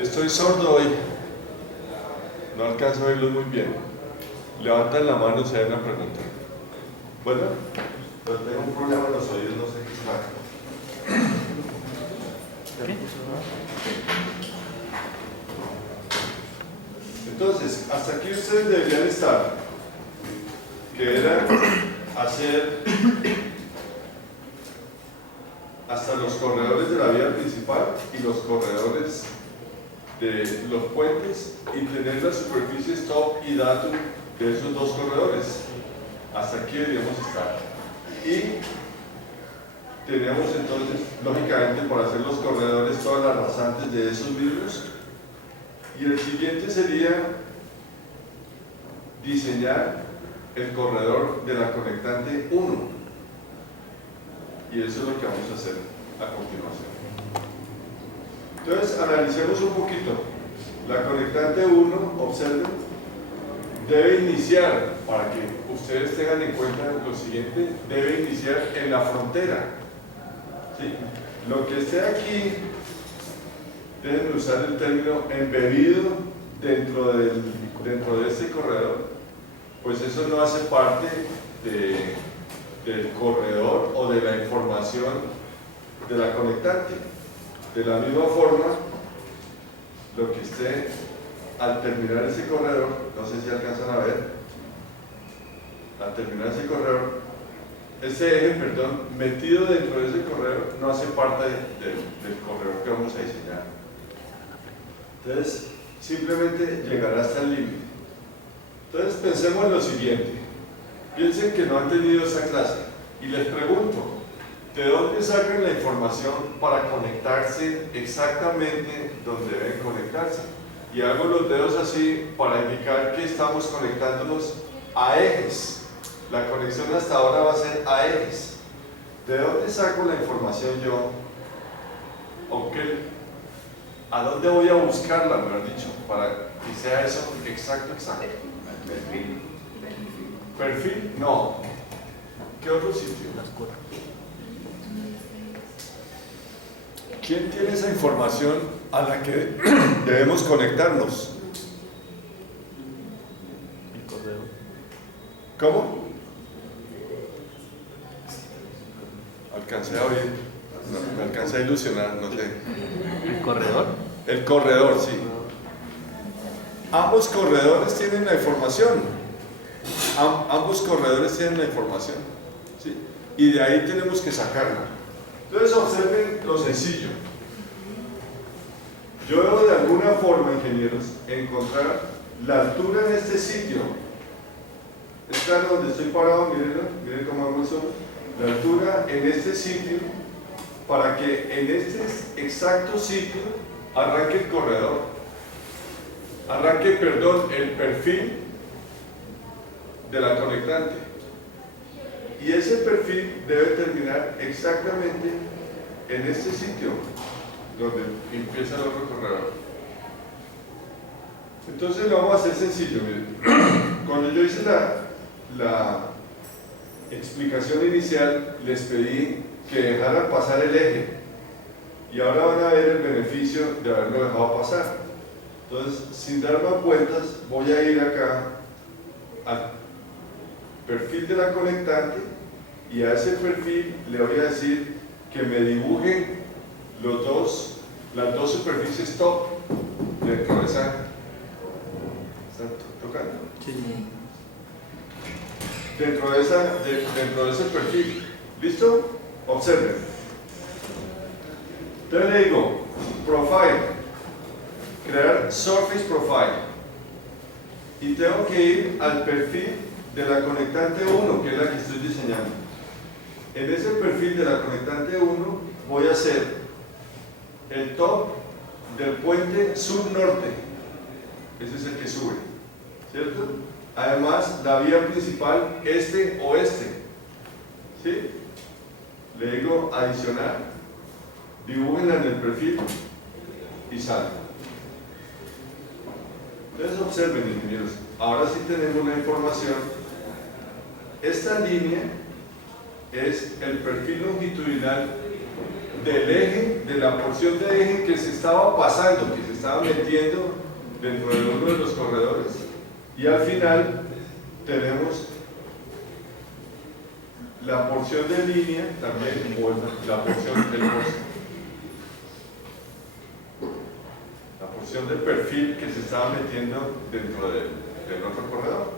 Estoy sordo hoy, no alcanzo a oírlo muy bien. Levantan la mano si hay una pregunta. Bueno, pero tengo un problema en los oídos, no sé qué será. Entonces, hasta aquí ustedes deberían estar, que era hacer hasta los corredores de la vía principal y los corredores de los puentes y tener las superficies top y datum de esos dos corredores. Hasta aquí deberíamos estar. Y tenemos entonces, lógicamente, por hacer los corredores todas las rasantes de esos mismos. Y el siguiente sería diseñar el corredor de la conectante 1. Y eso es lo que vamos a hacer a continuación. Entonces, analicemos un poquito. La conectante 1, observen, debe iniciar, para que ustedes tengan en cuenta lo siguiente, debe iniciar en la frontera. ¿Sí? Lo que esté aquí, deben usar el término embebido dentro de este corredor, pues eso no hace parte del corredor o de la información de la conectante. De la misma forma, lo que esté al terminar ese corredor, no sé si alcanzan a ver, al terminar ese corredor, ese eje, perdón, metido dentro de ese corredor no hace parte del corredor que vamos a diseñar. Entonces, simplemente llegará hasta el límite. Entonces, pensemos en lo siguiente. Piensen que no han tenido esa clase y les pregunto, ¿de dónde sacan la información para conectarse exactamente donde deben conectarse? Y hago los dedos así para indicar que estamos conectándonos a ejes. La conexión hasta ahora va a ser a ejes. ¿De dónde saco la información yo? ¿O qué? ¿A dónde voy a buscarla, mejor dicho, para que sea eso exacto? Perfil. ¿Perfil? No. ¿Qué otro sitio? ¿Quién tiene esa información a la que debemos conectarnos? El correo. ¿Cómo? Alcancé a oír, no, me alcancé a ilusionar, no sé. ¿El corredor? El corredor, sí. Ambos corredores tienen la información. Ambos corredores tienen la información. ¿Sí? Y de ahí tenemos que sacarla. Entonces observen lo sencillo. Yo debo de alguna forma, ingenieros, encontrar la altura en este sitio. Es claro donde estoy parado, miren cómo hago eso. La altura en este sitio, para que en este exacto sitio arranque el corredor. Arranque, perdón, el perfil de la conectante. Y ese perfil debe terminar exactamente en este sitio donde empieza el otro corredor. Entonces lo vamos a hacer sencillo, miren. Cuando yo hice la explicación inicial, les pedí que dejaran pasar el eje y ahora van a ver el beneficio de haberlo dejado pasar. Entonces, sin dar más vueltas, voy a ir acá al perfil de la conectante y a ese perfil le voy a decir que me dibuje las dos superficies top dentro de esa. ¿Están tocando? Sí. Dentro de ese perfil. ¿Listo? Observen. Entonces le digo, profile, crear surface profile. Y tengo que ir al perfil de la conectante 1, que es la que estoy diseñando. En ese perfil de la conectante 1 voy a hacer el top del puente sur-norte. Ese es el que sube, ¿cierto? Además, la vía principal este-oeste. ¿Sí? Le digo adicionar, dibújenla en el perfil y sale. Entonces observen, ingenieros, ahora sí tenemos la información. Esta línea es el perfil longitudinal del eje de la porción de eje que se estaba pasando, que se estaba metiendo dentro de uno de los corredores, y al final tenemos la porción de línea también, o la porción del la porción del perfil que se estaba metiendo dentro del otro corredor.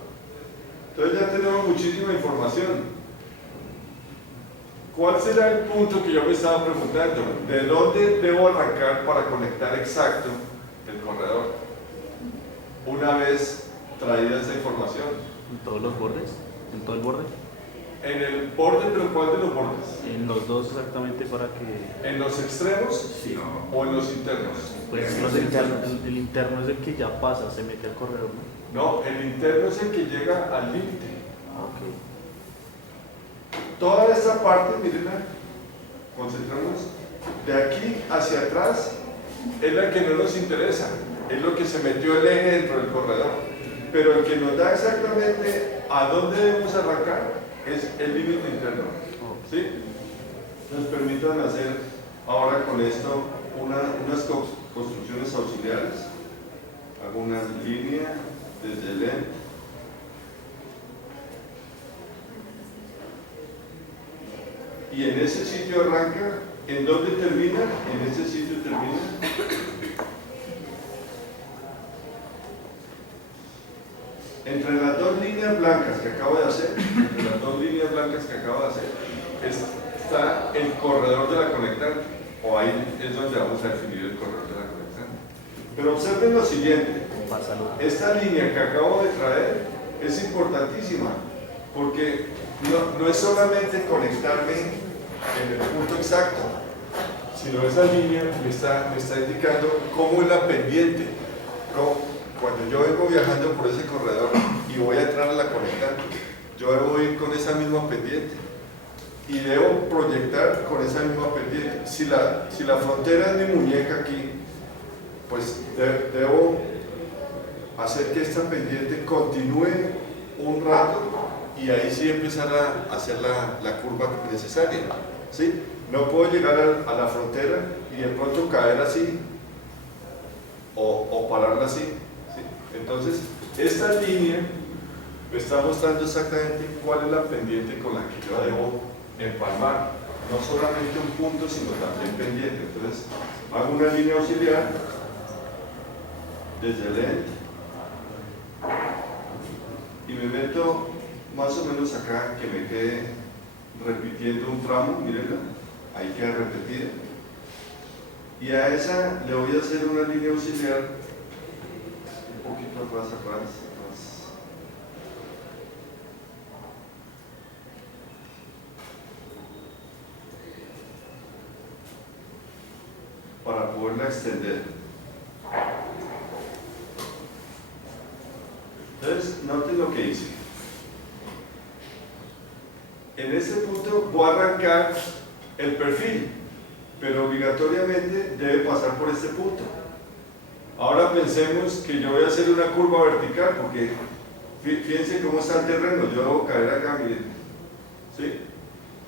Entonces ya tenemos muchísima información. ¿Cuál será el punto que yo me estaba preguntando? ¿De dónde debo arrancar para conectar exacto el corredor? Una vez traída esa información. ¿En todos los bordes? ¿En todo el borde? En el borde, pero ¿cuál de los bordes? En los dos exactamente para que... ¿En los extremos? Sí. ¿O en los internos? Pues los internos, el interno es el que ya pasa, se mete al corredor, ¿no? No, el interno es el que llega al límite. Ah, ok. Toda esta parte, mirenla, concentramos, de aquí hacia atrás es la que no nos interesa, es lo que se metió el eje dentro del corredor. Pero el que nos da exactamente a dónde debemos arrancar es el límite interno. ¿Sí? Nos permiten hacer ahora con esto unas construcciones auxiliares. Hago una línea desde el end. Y en ese sitio arranca. ¿En dónde termina? En ese sitio termina. Entre las dos líneas blancas que acabo de hacer, está el corredor de la conectante, o ahí es donde vamos a definir el corredor de la conectante. Pero observen lo siguiente, esta línea que acabo de traer es importantísima, porque no es solamente conectarme en el punto exacto, sino esa línea me está indicando cómo es la pendiente. Cuando yo vengo viajando por ese corredor y voy a entrar a la conectante, yo debo ir con esa misma pendiente y debo proyectar con esa misma pendiente. Si la frontera es mi muñeca aquí, pues debo hacer que esta pendiente continúe un rato y ahí sí empezar a hacer la curva necesaria, ¿sí? No puedo llegar a la frontera y de pronto caer así o pararla así, ¿sí? Entonces, esta línea me está mostrando exactamente cuál es la pendiente con la que yo debo empalmar. No solamente un punto, sino también pendiente. Entonces, hago una línea auxiliar desde el end y me meto más o menos acá, que me quede repitiendo un tramo, mírenla, ahí queda repetida, y a esa le voy a hacer una línea auxiliar un poquito atrás, para poderla extender. Entonces, noten lo que hice. En este punto voy a arrancar el perfil, pero obligatoriamente debe pasar por este punto. Ahora pensemos que yo voy a hacer una curva vertical, porque fíjense cómo está el terreno, yo debo caer acá, miren. ¿Sí?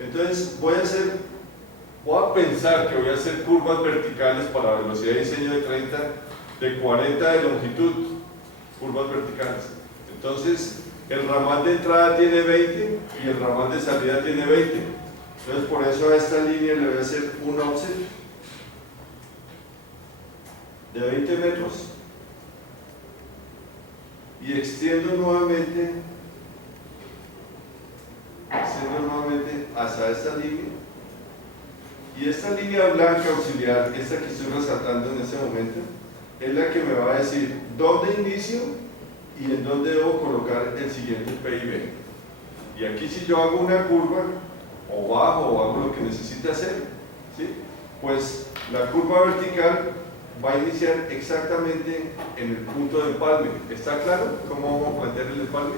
Entonces voy a pensar que voy a hacer curvas verticales para velocidad de diseño de 30, de 40 de longitud, curvas verticales. Entonces, el ramal de entrada tiene 20 y el ramal de salida tiene 20. Entonces, por eso a esta línea le voy a hacer un offset de 20 metros y extiendo nuevamente hasta esta línea, y esta línea blanca auxiliar, esta que estoy resaltando en este momento, es la que me va a decir dónde inicio y en dónde debo colocar el siguiente PIB. Y aquí, si yo hago una curva o bajo o hago lo que necesite hacer, ¿sí? Pues la curva vertical va a iniciar exactamente en el punto de empalme. ¿Está claro cómo vamos a plantear el empalme?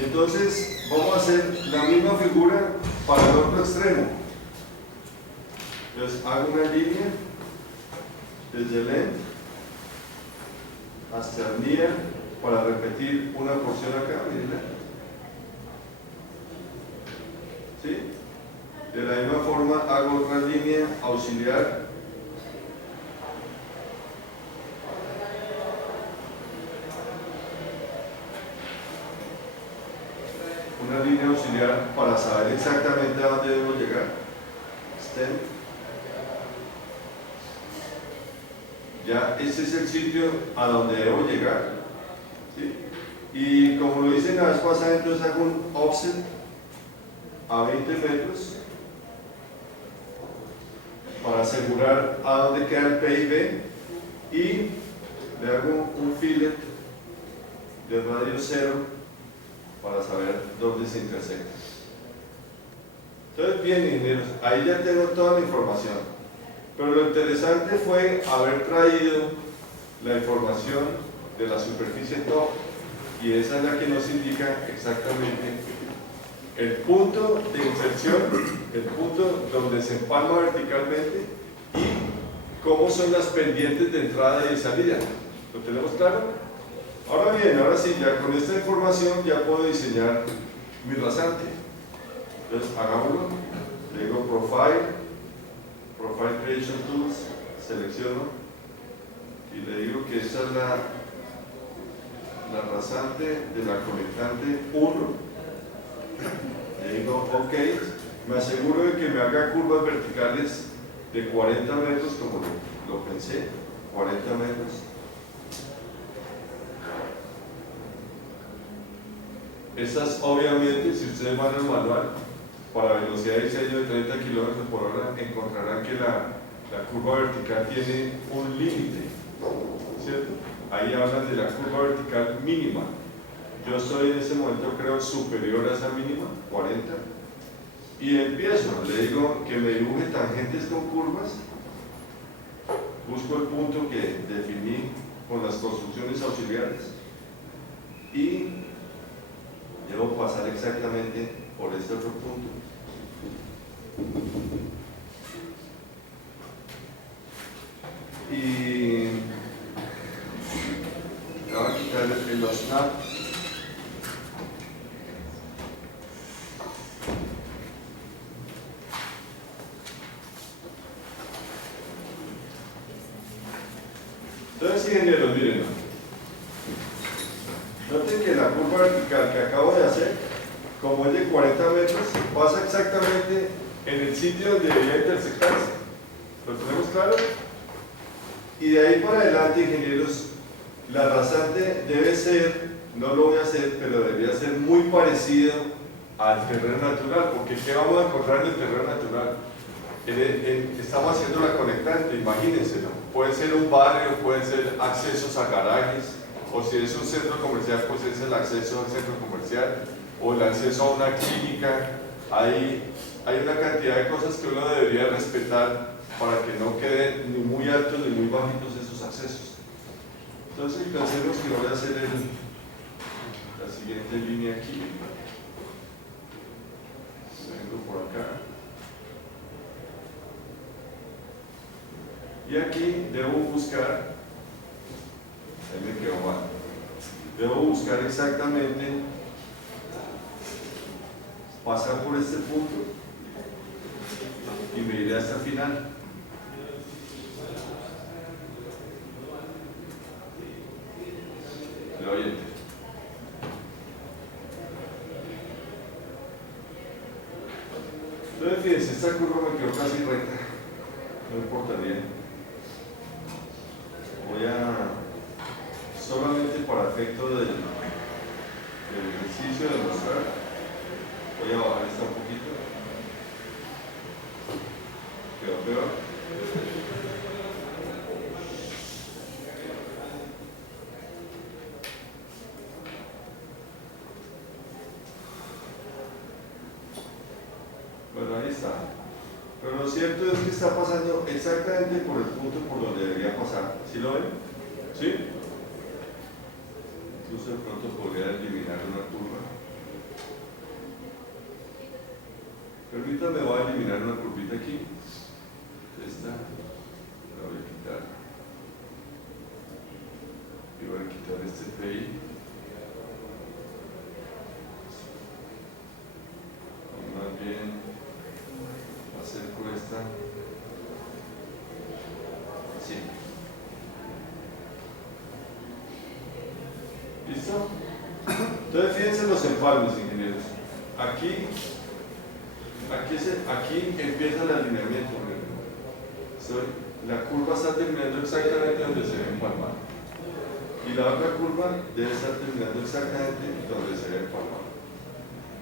Y entonces vamos a hacer la misma figura para el otro extremo. Entonces hago una línea desde el end hasta el día para repetir una porción acá, miren. ¿Sí? De la misma forma hago otra línea auxiliar para saber exactamente a dónde debo llegar. Stem. Ya, ese es el sitio a donde debo llegar, ¿sí? Y como lo hice la vez pasada, entonces hago un offset a 20 metros para asegurar a dónde queda el PIB y le hago un fillet de radio 0 para saber dónde se intersecta. Entonces, bien, ingenieros, ahí ya tengo toda la información, pero lo interesante fue haber traído la información de la superficie top, y esa es la que nos indica exactamente el punto de inserción, el punto donde se empalma verticalmente y cómo son las pendientes de entrada y de salida. ¿Lo tenemos claro? Ahora bien, ahora sí, ya con esta información ya puedo diseñar mi rasante. Entonces, hagámoslo. Le digo Profile Creation Tools, selecciono y le digo que esta es la rasante de la conectante 1. Le digo OK, me aseguro de que me haga curvas verticales de 40 metros como lo pensé, 40 metros. Estas obviamente, si ustedes van al manual, para velocidad de diseño de 30 km por hora, encontrarán que la curva vertical tiene un límite, ¿cierto? Ahí hablan de la curva vertical mínima. Yo estoy en ese momento, creo, superior a esa mínima, 40. Y empiezo, le digo que me dibuje tangentes con curvas, busco el punto que definí con las construcciones auxiliares y debo pasar exactamente por este otro punto. Y voy a quitar el snap. Entonces, ingenieros, miren, noten que la curva vertical que acabo de hacer, como es de 40 metros, pasa exactamente en el sitio donde debería intersectarse. ¿Lo tenemos claro? Y de ahí para adelante, ingenieros, la rasante debe ser, no lo voy a hacer, pero debería ser muy parecido al terreno natural, porque ¿qué vamos a encontrar en el terreno natural? Estamos haciendo la conectante, imagínense, ¿no? Puede ser un barrio, pueden ser accesos a garajes, o si es un centro comercial, pues es el acceso al centro comercial, o el acceso a una clínica. Hay una cantidad de cosas que uno debería respetar para que no queden ni muy altos ni muy bajitos esos accesos. Entonces, pensemos que voy a hacer la siguiente línea aquí. Vengo por acá. Y aquí debo buscar, ahí me quedó mal, debo buscar exactamente, pasar por este punto y me iré hasta el final. Le doy enter. Entonces, fíjense, esta curva me quedó casi recta, no importaría. Voy a, solamente para efecto del ejercicio de mostrar, voy a bajar esta un poquito. Quedó peor. Bueno, ahí está. Pero lo cierto es que está pasando exactamente por el punto por donde debería pasar. ¿Sí lo ven? ¿Sí? Incluso de pronto podría eliminar una curva. Permítanme, voy a eliminar una curvita aquí. Esta la voy a quitar. Y voy a quitar este PI. Y más bien acerco esta. Entonces fíjense los empalmes, ingenieros. Aquí empieza el alineamiento. La curva está terminando exactamente donde se ve empalmado. Y la otra curva debe estar terminando exactamente donde se ve empalmado.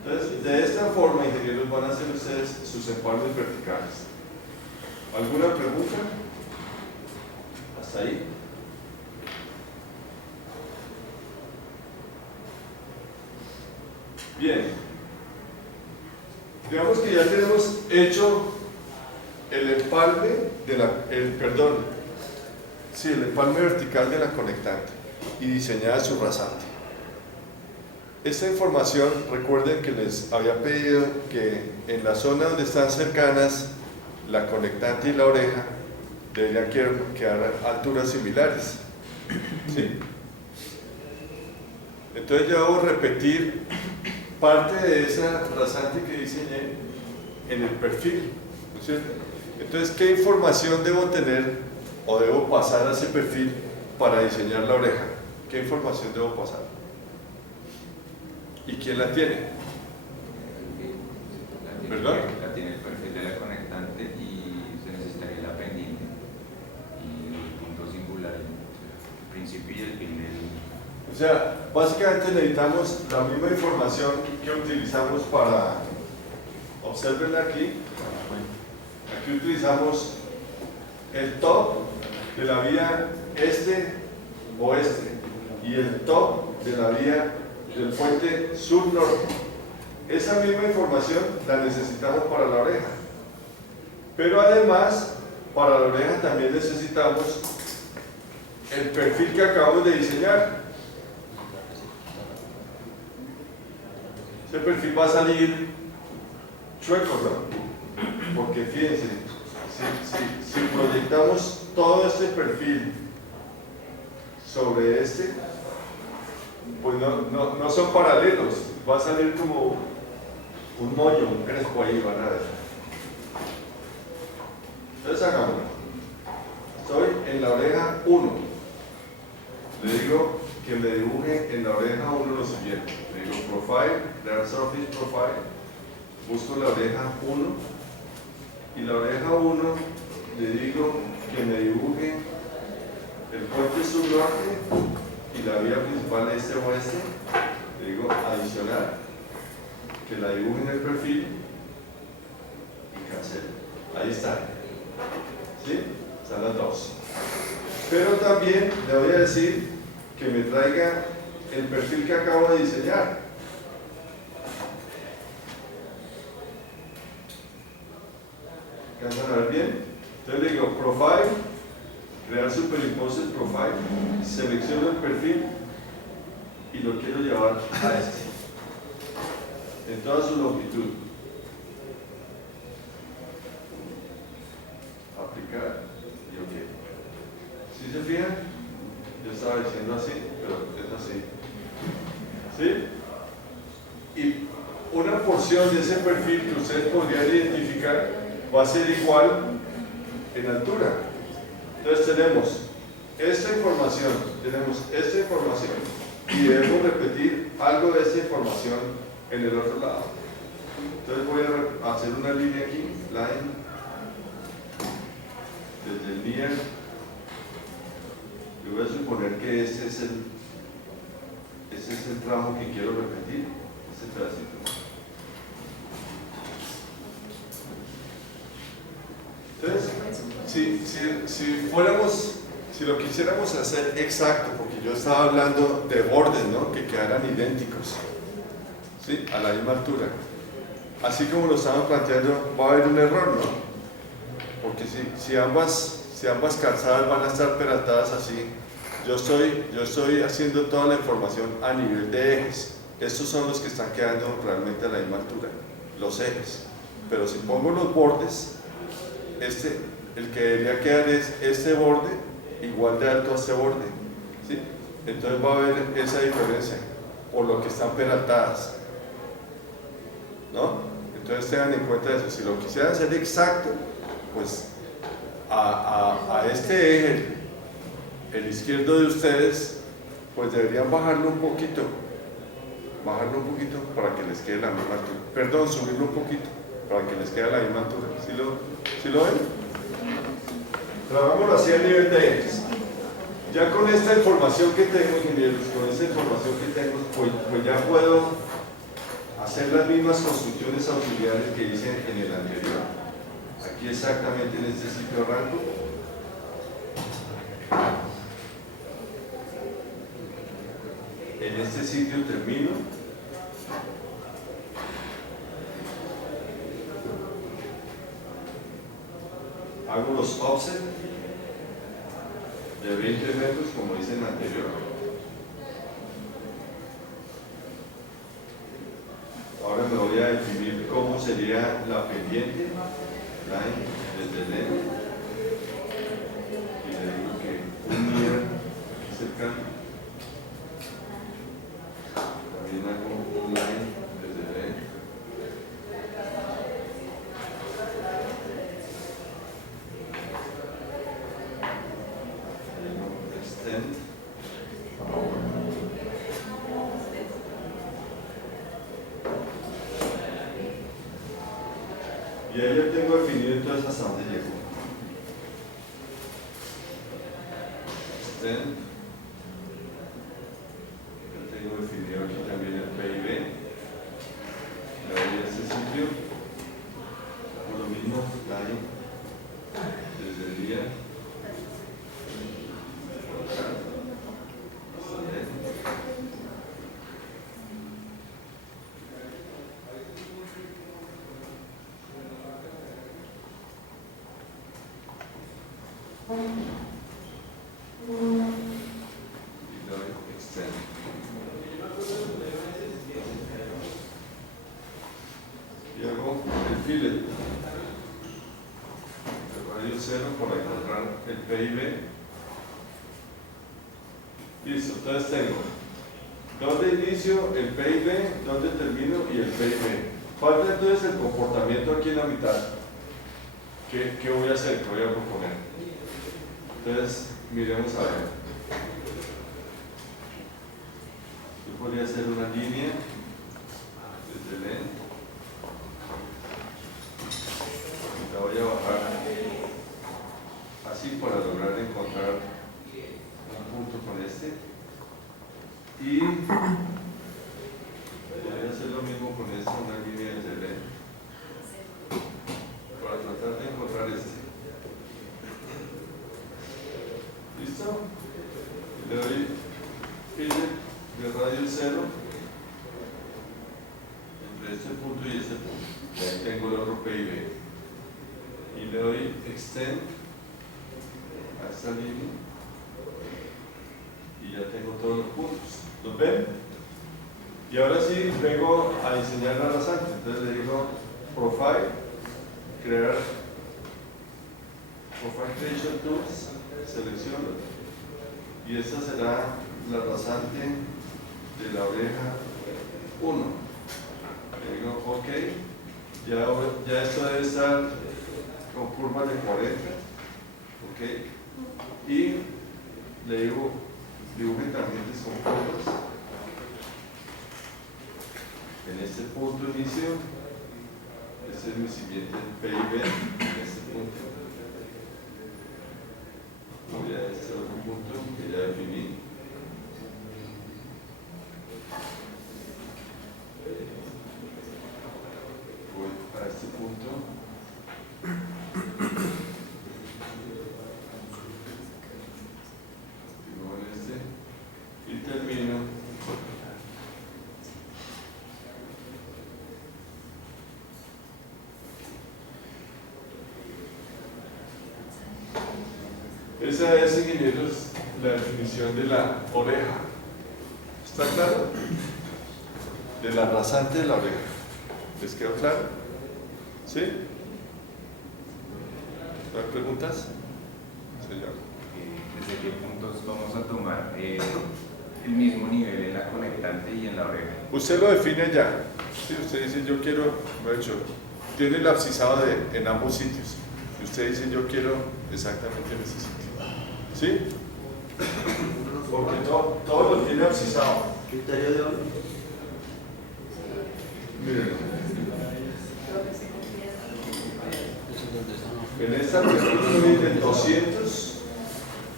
Entonces, de esta forma, ingenieros, van a hacer ustedes sus empalmes verticales. ¿Alguna pregunta? ¿Hasta ahí? Bien. Digamos que ya tenemos hecho el empalme el empalme vertical de la conectante y diseñada su rasante. Esta información, recuerden que les había pedido que en la zona donde están cercanas la conectante y la oreja deberían quedar a alturas similares. ¿Sí? Entonces yo debo repetir parte de esa rasante que diseñé en el perfil, ¿no es cierto? Entonces, ¿qué información debo tener o debo pasar a ese perfil para diseñar la oreja? ¿Qué información debo pasar? ¿Y quién la tiene? ¿Perdón? La tiene el perfil de la conectante y se necesitaría la pendiente y el punto singular, el principio y el fin del... O sea, básicamente necesitamos la misma información que utilizamos para... Observenla aquí. Aquí utilizamos el top de la vía este-oeste y el top de la vía del puente sur-norte. Esa misma información la necesitamos para la oreja. Pero además, para la oreja también necesitamos el perfil que acabamos de diseñar. Ese perfil va a salir chueco, ¿no? Porque fíjense, si proyectamos todo este perfil sobre este, pues no son paralelos, va a salir como un mollo, un crespo ahí, van a ver. Entonces hagámoslo. Estoy en la oreja 1. Le digo que me dibuje en la oreja 1 lo siguiente. Le digo profile, crear surface profile, busco la oreja 1 y la oreja 1 le digo que me dibuje el puente sur-norte y la vía principal este-oeste. Le digo adicionar, que la dibuje en el perfil y cancelo. Ahí está. ¿Sí? Están las dos. Pero también le voy a decir que me traiga el perfil que acabo de diseñar. ¿Alcanzan a ver bien? Entonces le digo profile, crear superimposed profile, selecciono el perfil y lo quiero llevar a este en toda su longitud. Aplicar y ok. ¿Sí se fijan? Yo estaba diciendo así, pero es así. ¿Sí? Y una porción de ese perfil que ustedes podrían identificar va a ser igual en altura. Entonces tenemos esta información y debemos repetir algo de esta información en el otro lado. Entonces voy a hacer una línea aquí, line, desde el near. Yo voy a suponer que este es el tramo que quiero repetir, este pedacito. Entonces, si lo quisiéramos hacer exacto, porque yo estaba hablando de bordes, ¿no? Que quedaran idénticos, ¿sí? A la misma altura. Así como lo estamos planteando, va a haber un error, ¿no? Porque si ambas calzadas van a estar peraltadas así, yo estoy haciendo toda la información a nivel de ejes. Estos son los que están quedando realmente a la misma altura, los ejes. Pero si pongo los bordes, el que debería quedar es este borde igual de alto a este borde, ¿sí? Entonces va a haber esa diferencia por lo que están peraltadas, ¿no? Entonces tengan en cuenta eso. Si lo quisieran hacer exacto, pues a este eje, el izquierdo de ustedes, pues deberían bajarlo un poquito bajarlo un poquito para que les quede la misma altura. Perdón, subirlo un poquito para que les quede la misma altura. ¿Sí lo ven? Trabajámoslo así a nivel de X. Ya con esta información que tengo, ingenieros, con esta información que tengo, pues ya puedo hacer las mismas construcciones auxiliares que hice en el anterior. Aquí exactamente en este sitio arranco. En este sitio termino. Hago los offset de 20 metros como hice en el anterior. Ahora me voy a definir cómo sería la pendiente, line desde el N, y le digo que un nivel aquí cercano. También hago un line desde el N. Extend. Y ahí ya tengo definido entonces hasta dónde llego. Extend. Ya tengo definido aquí también el PIB. Le doy a este sitio. Hago lo mismo, line desde el día. Y hago el fillet, el radio cero para encontrar el PIB. Listo, entonces tengo dónde inicio el PIB, dónde termino y el PIB. Falta entonces el comportamiento aquí en la mitad. ¿Qué voy a hacer? ¿Qué voy a proponer? Entonces, miremos a ver. Yo podría hacer una línea desde el N. La voy a bajar así para lograr encontrar un punto con este. Y voy a hacer lo mismo con esta, una línea desde el N. Para tratar de encontrar este. ¿Listo? Le doy fillet de radio cero entre este punto y este punto. Y ahí tengo el otro PIB. Y le doy extend a esta línea. Y ya tengo todos los puntos. ¿Los ven? Y ahora sí vengo a diseñar la rasante. Entonces le digo profile, crear profile creation tools, selecciono. Y esta será la rasante de la oreja 1. Le digo OK. Ya esto debe estar con curvas de 40. OK. Y le digo dibuje también con curvas. En este punto inicio, este es mi siguiente PIB, en este punto. Voy a este otro punto que ya definí. Voy a este punto. Continúo en este y termino. Esa es, ingenieros, la definición de la oreja. ¿Está claro? De la rasante de la oreja. ¿Les quedó claro? ¿Sí? ¿Hay preguntas? Señor. ¿Desde qué puntos vamos a tomar el mismo nivel en la conectante y en la oreja? Usted lo define ya. Sí, usted dice, yo quiero, de hecho, tiene el abscisado en ambos sitios. Y usted dice, yo quiero exactamente en ese sitio. ¿Sí? Porque todo lo tiene abscisado. ¿Criterio de oro? Miren. En esta versión viene 200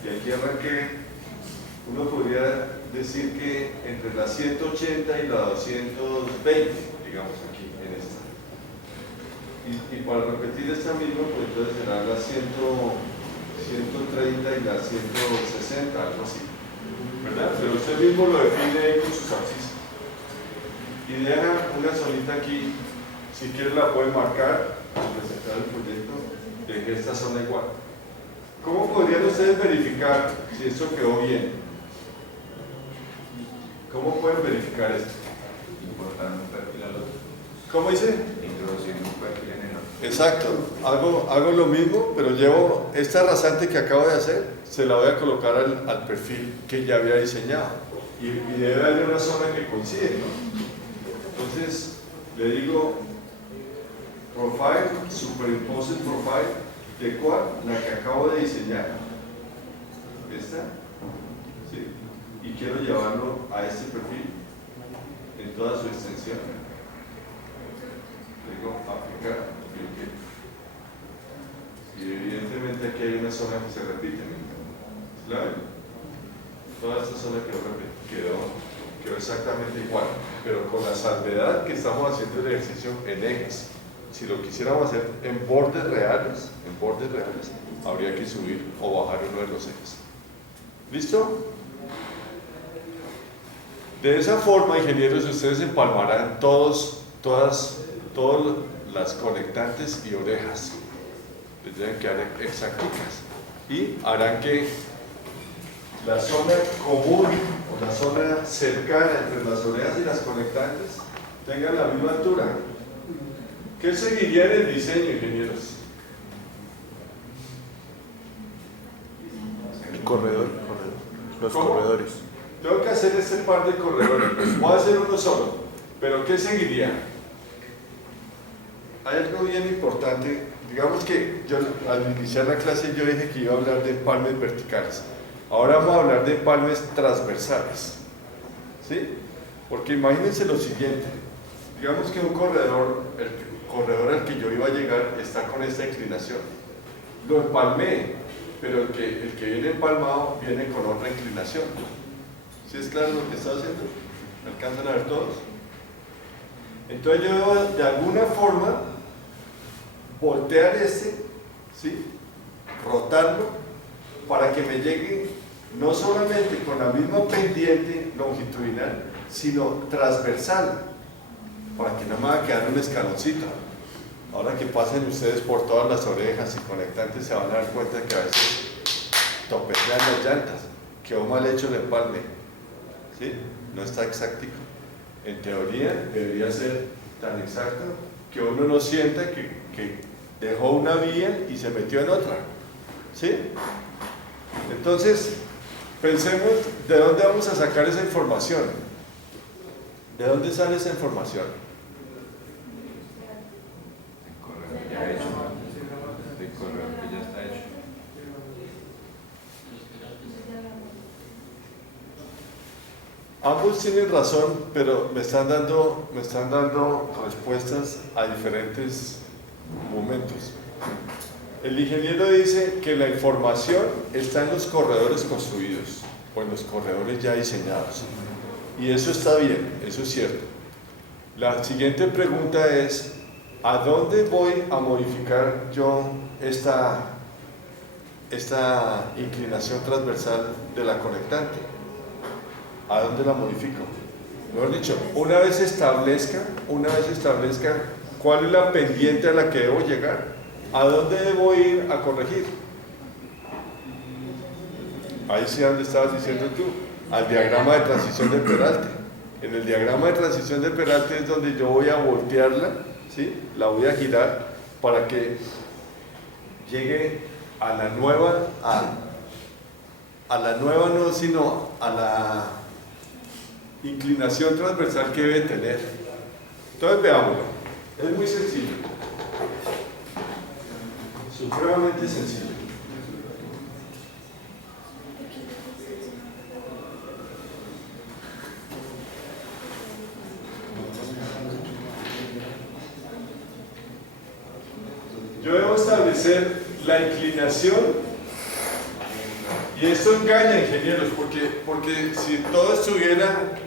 y aquí arranqué. Uno podría decir que entre la 180 y la 220, digamos aquí en esta. Y para repetir esta misma, pues entonces será la 130 y la 160, algo así. ¿Verdad? Pero usted mismo lo define ahí con sus abscisas. Y deja una zonita aquí, si quiere la puede marcar al presentar el proyecto, de que esta zona igual. ¿Cómo podrían ustedes verificar si esto quedó bien? ¿Cómo pueden verificar esto? Importar un perfil al otro. ¿Cómo dice? Introducir un perfil en el otro. Exacto, hago lo mismo, pero llevo esta rasante que acabo de hacer, se la voy a colocar al perfil que ya había diseñado. Y debe haber una zona que coincide, ¿no? Entonces, le digo profile, superimpose profile, ¿de cuál? La que acabo de diseñar. ¿Esta? ¿Sí? Y quiero llevarlo a este perfil en toda su extensión. Le digo aplicar y OK. Y evidentemente aquí hay una zona que se repite. ¿La ven? Toda esta zona quedó exactamente igual, pero con la salvedad que estamos haciendo el ejercicio en ejes. Si lo quisiéramos hacer en bordes reales, habría que subir o bajar uno de los ejes. ¿Listo? De esa forma, ingenieros, ustedes empalmarán todas las conectantes y orejas. Les deben quedar exacticas. Y harán que la zona común o la zona cercana entre las orejas y las conectantes tengan la misma altura. ¿Qué seguiría en el diseño, ingenieros? El corredor. Los ¿Cómo? corredores. Tengo que hacer este par de corredores. Voy a hacer uno solo. ¿Pero qué seguiría? Hay algo bien importante. Digamos que yo al iniciar la clase yo dije que iba a hablar de empalmes verticales. Ahora vamos a hablar de empalmes transversales. ¿Sí? Porque imagínense lo siguiente. Digamos que un corredor, el corredor al que yo iba a llegar está con esta inclinación. Lo empalmé, pero el que viene empalmado viene con otra inclinación. ¿Sí es claro lo que está haciendo? ¿Me alcanzan a ver todos? Entonces yo debo de alguna forma voltear ¿sí? Rotarlo para que me llegue no solamente con la misma pendiente longitudinal, sino transversal, para que no me va a quedar un escaloncito. Ahora que pasen ustedes por todas las orejas y conectantes se van a dar cuenta que a veces topetean las llantas, quedó mal hecho el empalme, ¿sí? No está exactico. En teoría debería ser tan exacto que uno no sienta que dejó una vía y se metió en otra, ¿sí? Entonces, pensemos de dónde vamos a sacar esa información. ¿De dónde sale esa información? El correo ya hecho. El correo que ya está hecho. Ambos tienen razón, pero me están dando respuestas a diferentes momentos. El ingeniero dice que la información está en los corredores construidos o en los corredores ya diseñados. Y eso está bien, eso es cierto. La siguiente pregunta es, ¿a dónde voy a modificar yo esta inclinación transversal de la conectante? ¿A dónde la modifico? Mejor dicho, una vez establezca cuál es la pendiente a la que debo llegar, ¿a dónde debo ir a corregir? Ahí sí, ¿dónde estabas diciendo tú? Al diagrama de transición de Peralte. En el diagrama de transición de Peralte es donde yo voy a voltearla, ¿sí? La voy a girar para que llegue a la nueva, no, sino a la inclinación transversal que debe tener. Entonces veámoslo. Es muy sencillo. Supremamente sencillo. la inclinación, y esto engaña, ingenieros, porque si todo estuviera,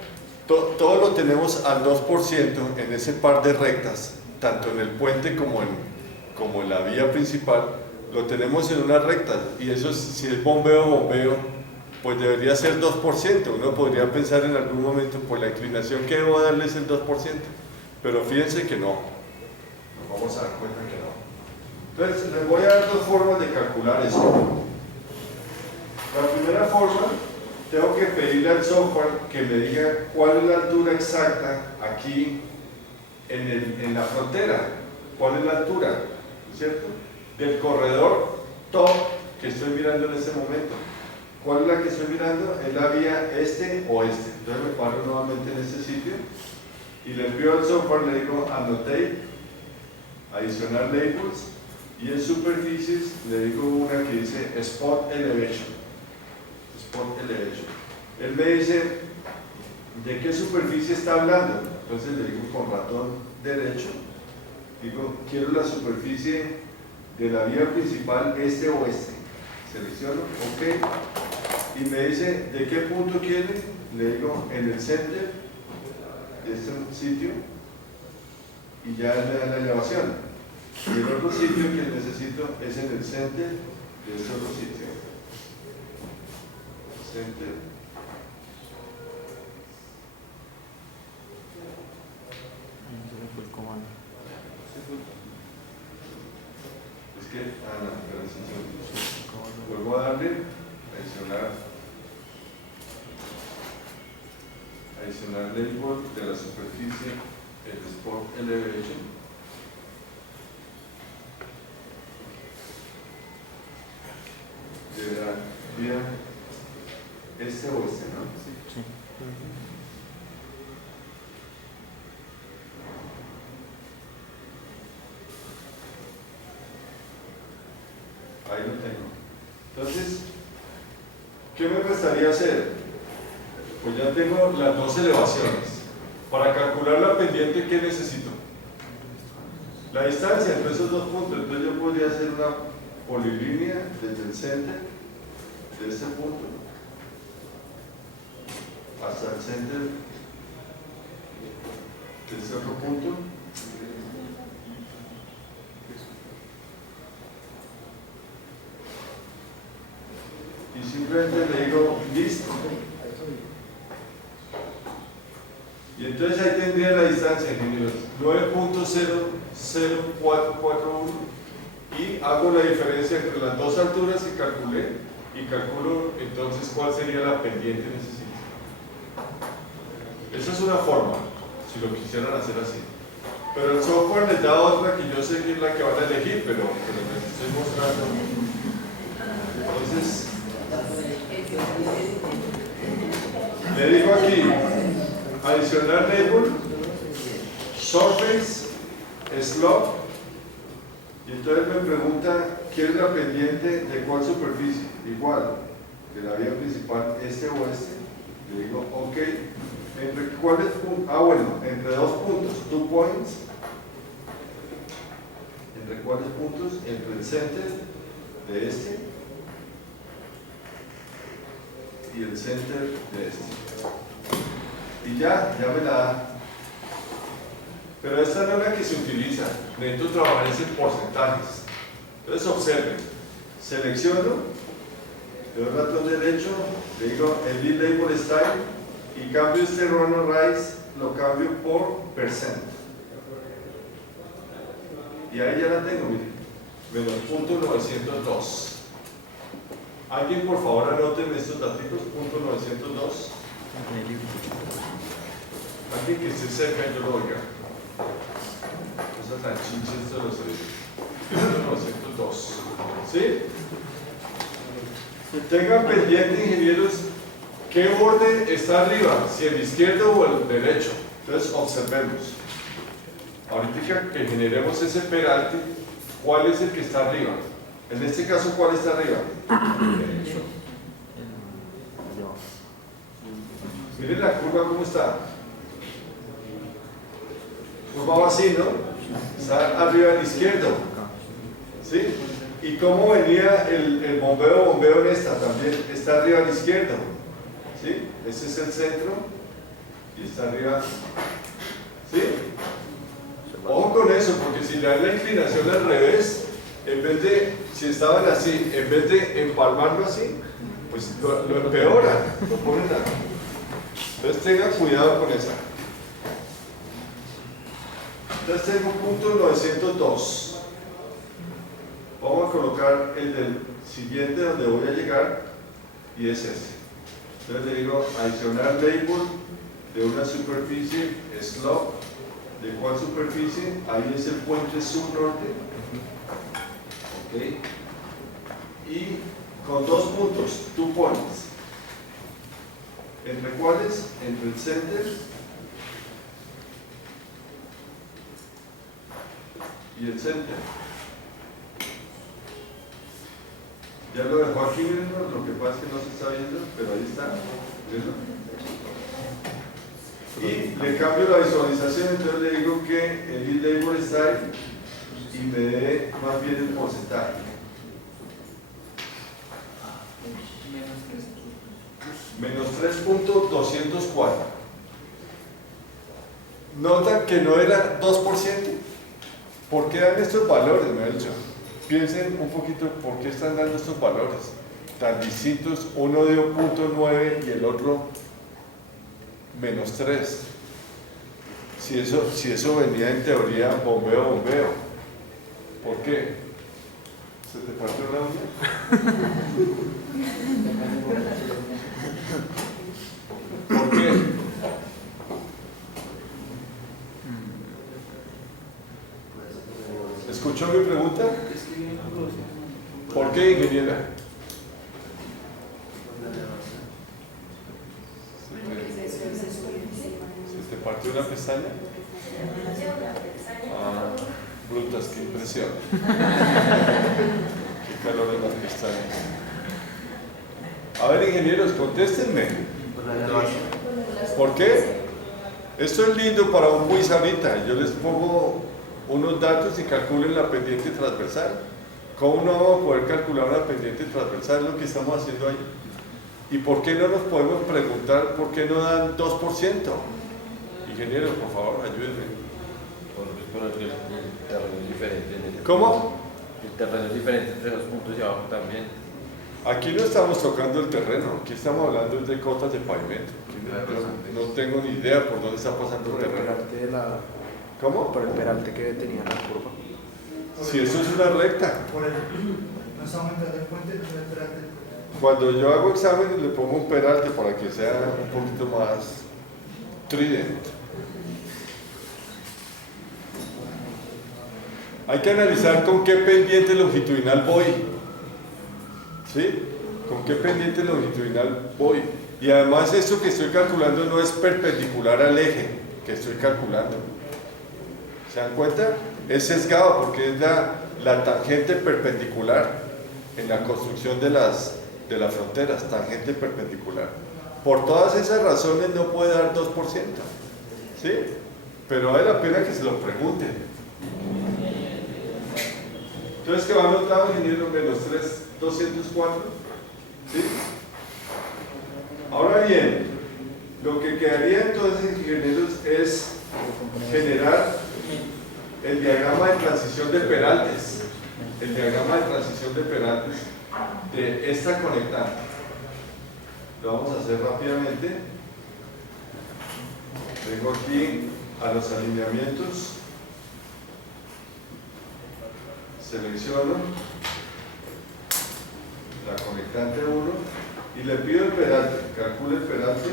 todo lo tenemos al 2% en ese par de rectas, tanto en el puente como en la vía principal, lo tenemos en una recta, y eso si es bombeo, pues debería ser 2%. Uno podría pensar en algún momento, pues la inclinación que debo darle es el 2%, pero fíjense que no, nos vamos a dar cuenta que no. Entonces, les voy a dar dos formas de calcular eso. La primera forma, tengo que pedirle al software que me diga cuál es la altura exacta aquí en la frontera, cuál es la altura, ¿cierto?, del corredor top que estoy mirando en este momento. ¿Cuál es la que estoy mirando? Es la vía este-oeste. Entonces me paro nuevamente en este sitio y le envío al software, le digo annotate, adicionar labels, y en superficies le digo una que dice spot elevation. Spot elevation. Él me dice de qué superficie está hablando. Entonces le digo con ratón derecho, digo quiero la superficie de la vía principal este-oeste. Selecciono, ok, y me dice de qué punto quiere. Le digo en el center de este sitio y ya él me da la elevación. Y el otro sitio que necesito es en el center de este otro sitio. Center. Se me fue el comando. Es que, no, pero vuelvo a darle, adicionar label de la superficie, el spot elevation. De la vía este-oeste, ¿no? Sí. Ahí lo tengo. Entonces, ¿qué me restaría hacer? Pues ya tengo las dos elevaciones. Para calcular la pendiente, ¿qué necesito? La distancia entre esos dos puntos. Entonces yo podría hacer una polilínea desde el center de este punto hasta el center de este otro punto. Y simplemente le digo listo. Y entonces ahí tendría la distancia, ingenieros, 9.00441, y hago la diferencia entre las dos alturas que calculé y calculo entonces cuál sería la pendiente necesita. Esa es una forma, si lo quisieran hacer así. Pero el software les da otra que yo sé que es la que van a elegir, pero les estoy mostrando. Entonces, le digo aquí, adicionar label, surface, slope, y entonces me pregunta ¿qué es la pendiente de cuál superficie? Igual, de la vía principal este-oeste. Le digo ok, ¿entre cuáles puntos? Bueno, entre dos puntos, 2 points. ¿Entre cuáles puntos? Entre el center de este y el center de este. Y ya me la da. Pero esta no es la que se utiliza. Necesito trabajar en porcentajes. Entonces observen. Selecciono, le doy ratón derecho, le digo Edit Label Style y cambio este Run on Rise, lo cambio por %. Y ahí ya la tengo, miren. Menos .902. Alguien por favor anótenme estos datos, .902. Alguien que esté cerca y yo lo oiga. Cosas tan chinches, esto lo sé. 902. ¿Sí? Tengan pendiente, ingenieros, qué borde está arriba, si el izquierdo o el derecho. Entonces observemos. Ahorita que generemos ese peralte, ¿cuál es el que está arriba? En este caso, ¿cuál está arriba? El derecho. Miren la curva cómo está. Curva así, ¿no? Está arriba del izquierdo. ¿Sí? ¿Y cómo venía el bombeo en esta? También está arriba a la izquierda, ¿sí? Ese es el centro y está arriba, ¿sí? Ojo con eso, porque si le dan la inclinación al revés, en vez de, si estaban así, en vez de empalmarlo así, pues lo empeoran, lo ponen así. Entonces tengan cuidado con esa. Entonces tengo punto 902. Vamos a colocar el del siguiente donde voy a llegar y es ese. Entonces le digo adicionar label de una superficie slope. ¿De cuál superficie? Ahí es el puente sur-norte. Okay. Y con 2 puntos, 2 points. ¿Entre cuáles? Entre el center y el center. Ya lo dejó aquí, miren, lo que pasa es que no se está viendo, pero ahí está. ¿Miren? Y le cambio la visualización, entonces le digo que el lead label style y me dé más bien el porcentaje. Menos 3.204. Notan que no era 2%. ¿Por qué dan estos valores? Me ha dicho. Piensen un poquito por qué están dando estos valores tan distintos. Uno dio 0.9 y el otro menos 3. Si eso venía en teoría bombeo. ¿Por qué? ¿Se te partió la uña? ¿Por qué? ¿Escuchó mi pregunta? ¿Por qué, ingeniera? ¿Se te partió una pestaña? Ah, brutas, qué impresión. Qué calor en las pestañas. A ver, ingenieros, contéstenme. ¿Por qué? Esto es lindo para un quiz ahorita. Yo les pongo unos datos y calculen la pendiente transversal. ¿Cómo no vamos a poder calcular una pendiente transversal? Es lo que estamos haciendo ahí. ¿Y por qué no nos podemos preguntar por qué no dan 2%? Ingenieros, por favor, ayúdenme. Porque el terreno es diferente. ¿Cómo? El terreno es diferente entre los puntos y abajo también. Aquí no estamos tocando el terreno, aquí estamos hablando de cotas de pavimento. No tengo ni idea por dónde está pasando el terreno. ¿Cómo? Por el peralte que tenía la curva. Si eso es una recta. No está aumentando el puente, no es el peralte. Cuando yo hago exámenes le pongo un peralte para que sea un poquito más tridente. Hay que analizar con qué pendiente longitudinal voy. ¿Sí? ¿Con qué pendiente longitudinal voy? Y además esto que estoy calculando no es perpendicular al eje que estoy calculando. ¿Se dan cuenta? Es sesgado porque es la tangente perpendicular en la construcción de las fronteras, tangente perpendicular. Por todas esas razones no puede dar 2%. ¿Sí? Pero vale la pena que se lo pregunten. Entonces, ¿qué va anotado, ingeniero? Menos 3.204. ¿Sí? Ahora bien, lo que quedaría entonces, ingenieros, es generar el diagrama de transición de Peraltes. El diagrama de transición de Peraltes de esta conectante. Lo vamos a hacer rápidamente. Vengo aquí a los alineamientos. Selecciono la conectante 1 y le pido el peralte, calcule el peralte,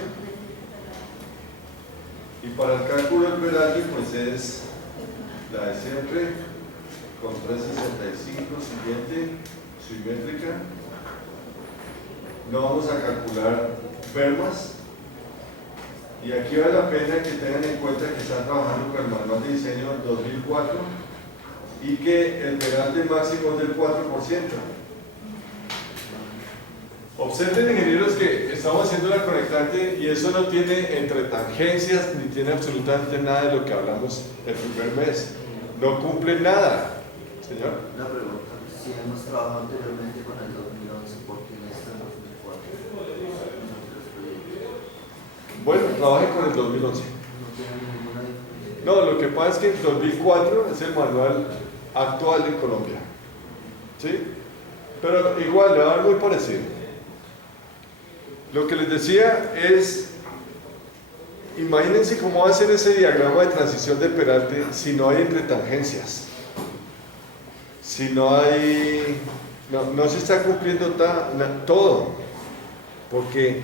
y para el cálculo del peralte pues es la de siempre, con 365, siguiente, simétrica. No vamos a calcular vermas, y aquí vale la pena que tengan en cuenta que están trabajando con el manual de diseño 2004 y que el peralte máximo es del 4%. Observen, ingenieros, que estamos haciendo la conectante y eso no tiene entre tangencias ni tiene absolutamente nada de lo que hablamos el primer mes. No cumple nada, señor. Una pregunta. Si hemos trabajado anteriormente con el 2011, porque en este 2004 nosotros proyectos Bueno, trabaje con el 2011. no tienen ninguna diferencia. No, lo que pasa es que el 2004 es el manual actual de Colombia. ¿Sí? Pero igual, le va a dar muy parecido. Lo que les decía es, imagínense cómo va a ser ese diagrama de transición de Peralte si no hay entretangencias. Si no hay, no se está cumpliendo todo, porque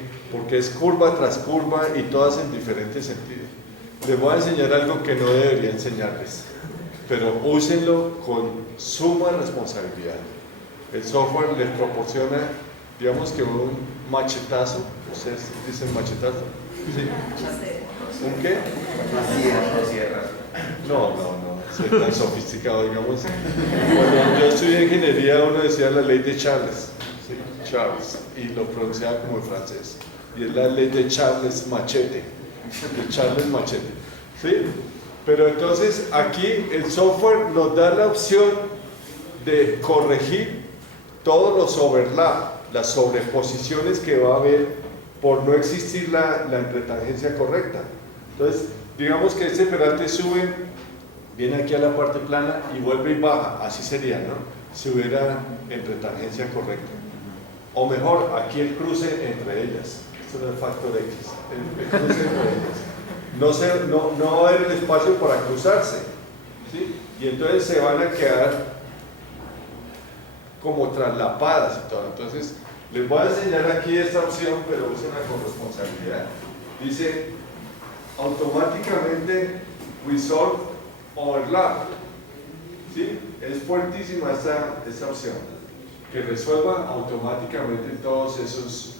es curva tras curva y todas en diferentes sentidos. Les voy a enseñar algo que no debería enseñarles, pero úsenlo con suma responsabilidad. El software les proporciona, digamos que un machetazo, ustedes dicen machetazo, ¿sí? ¿Un qué? No, soy tan sofisticado, digamos. Cuando yo estudié ingeniería, uno decía la ley de Charles, ¿sí? Charles, y lo pronunciaba como en francés. Y es la ley de Charles Machete, ¿sí? Pero entonces aquí el software nos da la opción de corregir todos los overlap, las sobreposiciones que va a haber por no existir la entretangencia correcta. Entonces, digamos que este peralte sube, viene aquí a la parte plana y vuelve y baja, así sería, ¿no? Si hubiera entretangencia correcta. O mejor, aquí el cruce entre ellas, esto no es factor X, el cruce entre ellas. No va a haber el espacio para cruzarse, ¿sí? Y entonces se van a quedar como traslapadas y todo. Entonces, les voy a enseñar aquí esta opción, pero úsenla con responsabilidad. Dice, automáticamente resolve overlap. ¿Sí? Es fuertísima esta opción, que resuelva automáticamente todos esos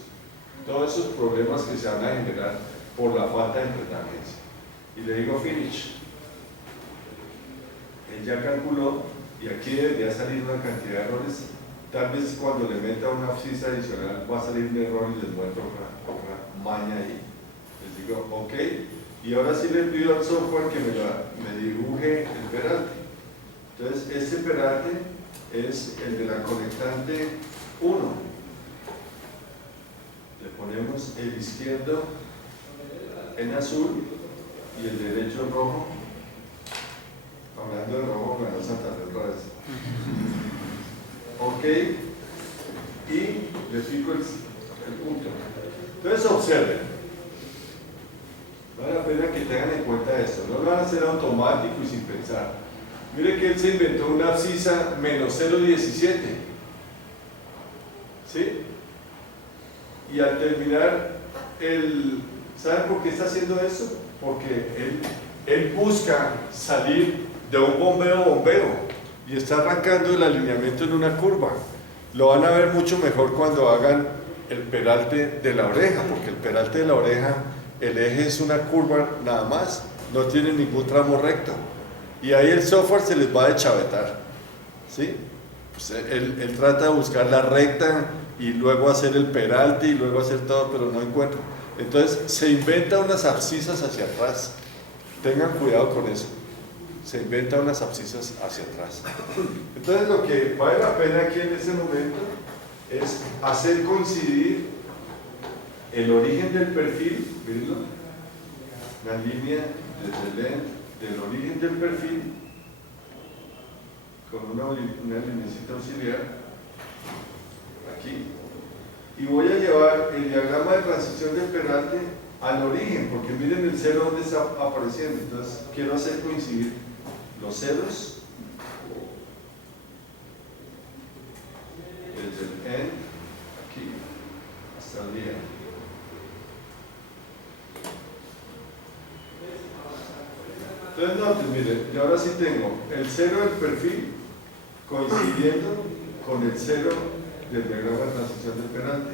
problemas que se van a generar por la falta de entretangencia. Y le digo finish. Él ya calculó, y aquí debería salir una cantidad de errores. Tal vez cuando le meta una abscisa adicional va a salir un error y les muestro otra maña ahí. Les digo, ok, y ahora sí le pido al software que me dibuje el peralte. Entonces, este peralte es el de la conectante 1. Le ponemos el izquierdo en azul y el derecho en rojo. Hablando de rojo, me van a saltar otra vez. Ok, y le pico el punto. Entonces observen, vale la pena que tengan en cuenta esto, no lo van a hacer automático y sin pensar. Mire que él se inventó una abscisa menos 0,17, ¿sí? Y al terminar, ¿saben por qué está haciendo eso? Porque él busca salir de un bombeo y está arrancando el alineamiento en una curva. Lo van a ver mucho mejor cuando hagan el peralte de la oreja, porque el peralte de la oreja, el eje es una curva nada más, no tiene ningún tramo recto. Y ahí el software se les va a deschavetar, ¿sí? Pues él trata de buscar la recta y luego hacer el peralte y luego hacer todo, pero no encuentra. Entonces se inventa unas abscisas hacia atrás. Tengan cuidado con eso. Se inventa unas abscisas hacia atrás. Entonces lo que vale la pena aquí en este momento es hacer coincidir el origen del perfil, ¿verdad? La línea desde el end del origen del perfil con una linecita auxiliar aquí, y voy a llevar el diagrama de transición del peralte al origen, porque miren el cero donde está apareciendo. Entonces quiero hacer coincidir los ceros desde el end aquí hasta el día. Entonces noten, miren, y ahora sí tengo el cero del perfil coincidiendo con el cero del diagrama de transición del peralte.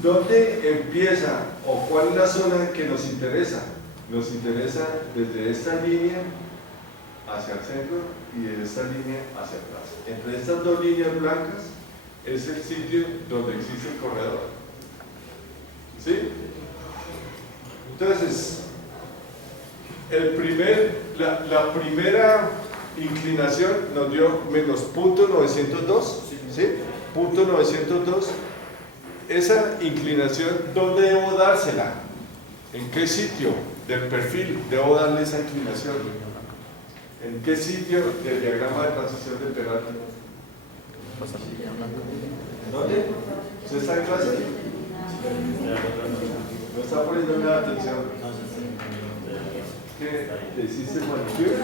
¿Dónde empieza o cuál es la zona que nos interesa? Nos interesa desde esta línea hacia el centro y de esta línea hacia atrás. Entre estas dos líneas blancas es el sitio donde existe el corredor. ¿Sí? Entonces, la primera inclinación nos dio menos punto 902, ¿sí? Punto 902. Esa inclinación, ¿dónde debo dársela? ¿En qué sitio del perfil debo darle esa inclinación? ¿En qué sitio del diagrama de transición de Peralta? ¿Dónde? ¿Usted está en clase? ¿No está poniendo nada de atención? ¿Qué? ¿Te hiciste manicure?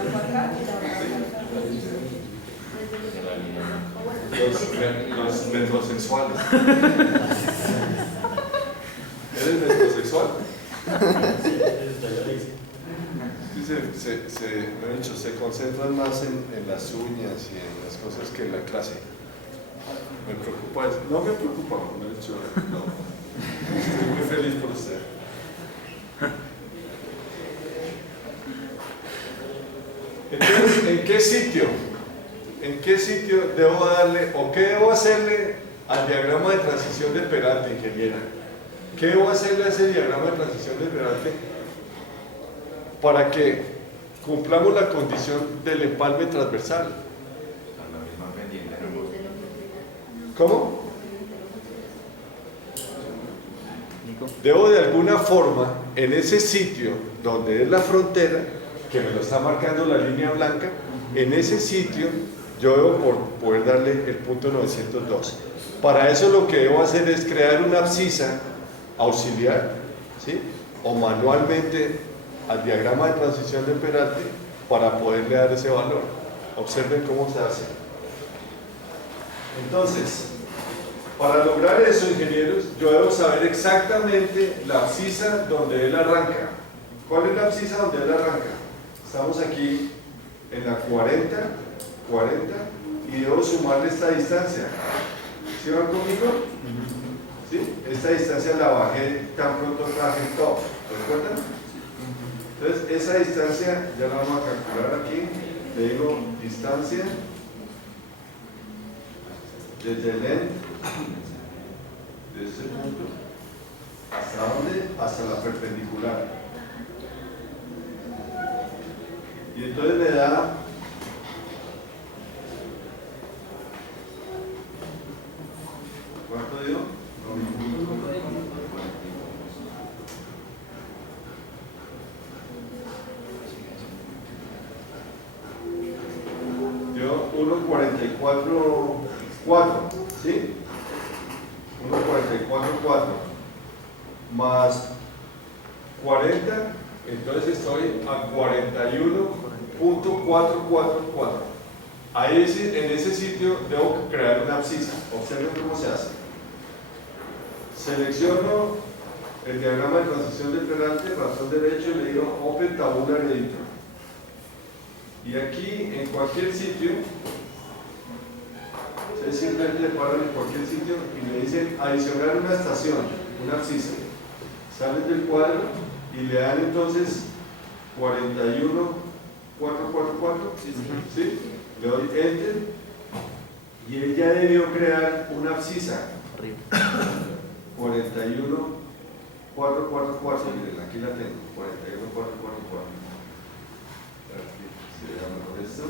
Los metrosexuales. ¿Eres metrosexual? Sí, me he dicho, se concentran más en las uñas y en las cosas que en la clase. Me preocupa eso. No me preocupa, me he dicho, no. Estoy muy feliz por usted. Entonces, ¿en qué sitio? ¿En qué sitio debo darle o qué debo hacerle al diagrama de transición de Peralta, ingeniera? ¿Qué debo hacerle a ese diagrama de transición de Peralta para que cumplamos la condición del empalme transversal? La misma pendiente. ¿Cómo? Debo de alguna forma, en ese sitio donde es la frontera, que me lo está marcando la línea blanca, en ese sitio yo debo poder darle el punto 902. Para eso lo que debo hacer es crear una abscisa auxiliar, ¿sí? O manualmente al diagrama de transición de Peralta para poderle dar ese valor. Observen cómo se hace. Entonces, para lograr eso, ingenieros, yo debo saber exactamente la abscisa donde él arranca. ¿Cuál es la abscisa donde él arranca? Estamos aquí en la 40, y debo sumarle esta distancia. ¿Sí van conmigo? ¿Sí? Esta distancia la bajé tan pronto traje el top. ¿Recuerdan? Entonces, esa distancia ya la vamos a calcular aquí. Le digo distancia desde el end, de este punto, ¿hasta dónde? Hasta la perpendicular. Y entonces me da ¿cuánto dio? Dio 1.44.4, ¿sí? 1.44.4 más 40, entonces estoy a 41.444. Ahí en ese sitio debo crear una abscisa. Observen cómo se hace. Selecciono el diagrama de transición de Peralta, ratón derecho, y le digo Open Tabular Editor. Y aquí, en cualquier sitio, ustedes simplemente paran en cualquier sitio y le dicen adicionar una estación, una abscisa. Salen del cuadro y le dan entonces 41.444, ¿sí? Le doy Enter y él ya debió crear una abscisa. 41.444, miren, aquí la tengo, 41.444. Aquí se ve mejor esto.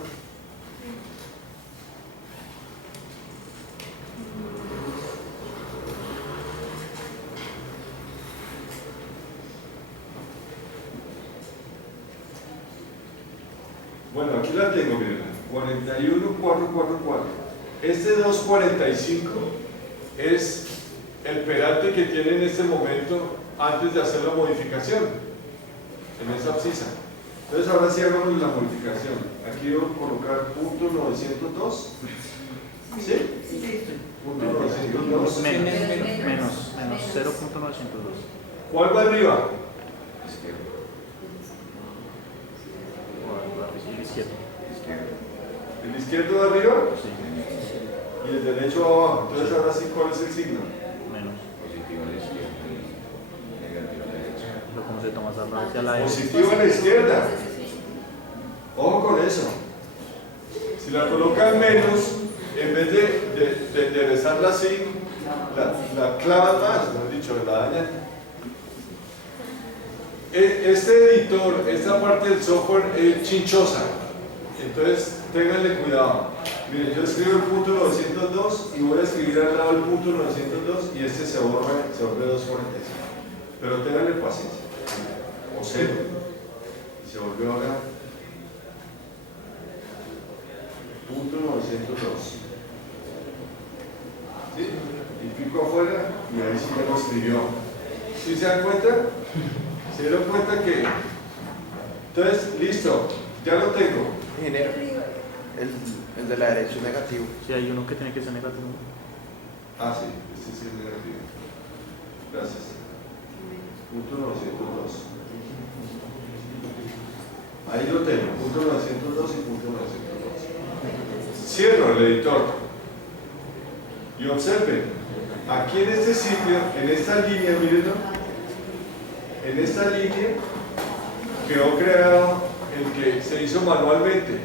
Bueno, aquí la tengo, miren, 41.444. Este 245 es el Peralta que tiene en este momento antes de hacer la modificación en esa abscisa. Entonces ahora sí hagamos la modificación. Aquí voy a colocar punto 902. ¿Sí? Punto 902. Menos 0.902. ¿Cuál va arriba? ¿El izquierdo de arriba? Sí. Y el derecho abajo. Entonces ahora sí, ¿cuál es el signo? Menos. Positivo a la izquierda y negativo a la derecha. Pero ¿cómo se toma esa hacia la derecha? Positivo a la izquierda. Ojo con eso. Si la colocan menos, en vez de enderezarla así, la clavan más, mejor dicho, la dañan. Este editor, esta parte del software es chinchosa. Entonces, ténganle cuidado. Miren, yo escribo el punto 902 y voy a escribir al lado el punto 902 y este se vuelve 245. Pero ténganle paciencia. O cero. Y se volvió ahora punto 902. ¿Sí? Y pico afuera y ahí sí me lo escribió. ¿Sí se dan cuenta? ¿Se dieron cuenta que? Entonces, listo, ya lo tengo. Ingeniero, el de la derecha es negativo. Si hay uno que tiene que ser negativo. Ah, sí, este sí es negativo. Gracias. Punto 902. Ahí lo tengo, punto 902 y punto 902. Cierro el editor. Y observen, aquí en este sitio, en esta línea, mírenlo, en esta línea quedó creado el que se hizo manualmente.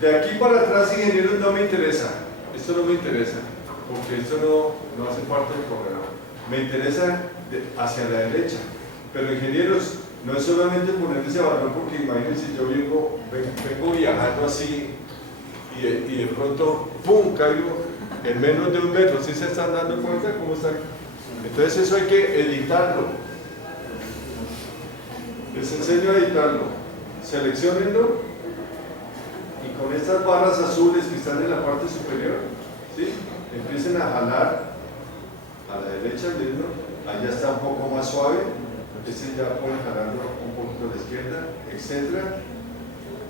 De aquí para atrás, ingenieros, no me interesa. Esto no me interesa, porque esto no hace parte del corredor. Me interesa hacia la derecha. Pero ingenieros, no es solamente poner ese balón, porque imagínense, yo vengo viajando así y de pronto, ¡pum!, caigo en menos de 1 metro. ¿Sí se están dando cuenta cómo están? Entonces eso hay que editarlo. Les enseño a editarlo. Selecciónenlo y con estas barras azules que están en la parte superior, ¿sí?, empiecen a jalar a la derecha, ¿no? Allá está un poco más suave. Este ya pueden jalarlo un poquito a la izquierda, etc.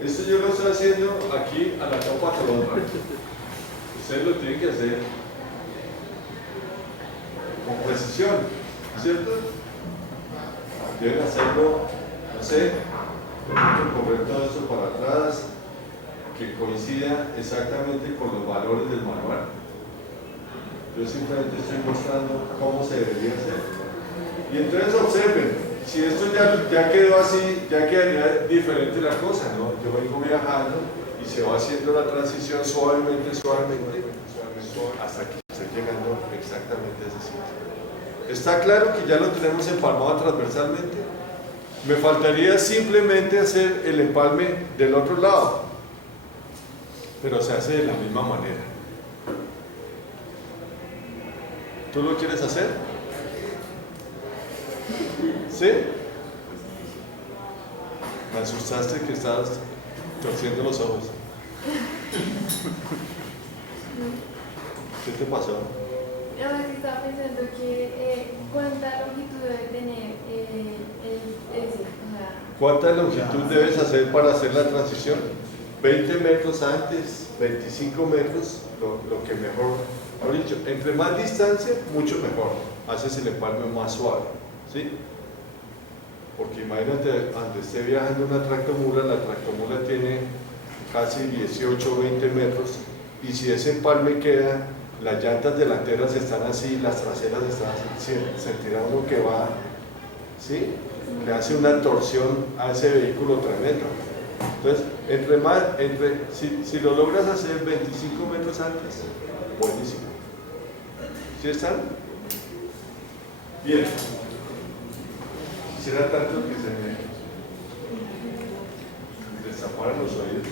Esto yo lo estoy haciendo aquí a la copa tronca. Ustedes lo tienen que hacer con precisión, ¿cierto? Deben hacerlo, no sé, correr todo esto para atrás, que coincida exactamente con los valores del manual. Yo simplemente estoy mostrando cómo se debería hacer. Y entonces observen, si esto ya quedó así, ya quedaría diferente la cosa, ¿no? Yo vengo viajando y se va haciendo la transición suavemente, hasta que estoy llegando exactamente a ese sitio. ¿Está claro que ya lo tenemos empalmado transversalmente? Me faltaría simplemente hacer el empalme del otro lado, pero se hace de la misma manera. ¿Tú lo quieres hacer? ¿Sí? Me asustaste que estabas torciendo los ojos. ¿Qué te pasó? No, es que estaba pensando que cuánta longitud debe tener ese, o sea... ¿Cuánta longitud debes hacer para hacer la transición? 20 metros antes, 25 metros, lo que mejor. Ahora dicho, entre más distancia, mucho mejor. Haces el empalme más suave, ¿sí? Porque imagínate, cuando esté viajando una tractomula, la tractomula tiene casi 18 o 20 metros, y si ese empalme queda, las llantas delanteras están así, las traseras están así, sentirá uno que va, ¿sí?, le hace una torsión a ese vehículo tremendo. Entonces, si lo logras hacer 25 metros antes, buenísimo. ¿Sí están? Bien. Quisiera tanto que se me destaparan los oídos.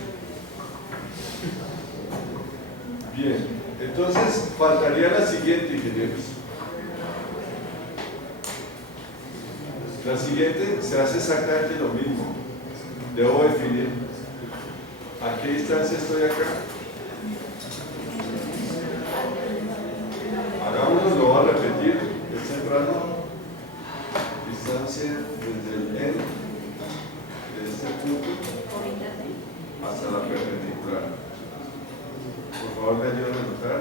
Bien, entonces faltaría la siguiente, ingenieros. La siguiente se hace exactamente lo mismo. Debo definir a qué distancia estoy acá. Hagámoslo, lo voy a repetir, es temprano. Distancia desde el N de este punto hasta la perpendicular. Por favor, me ayudan a anotar.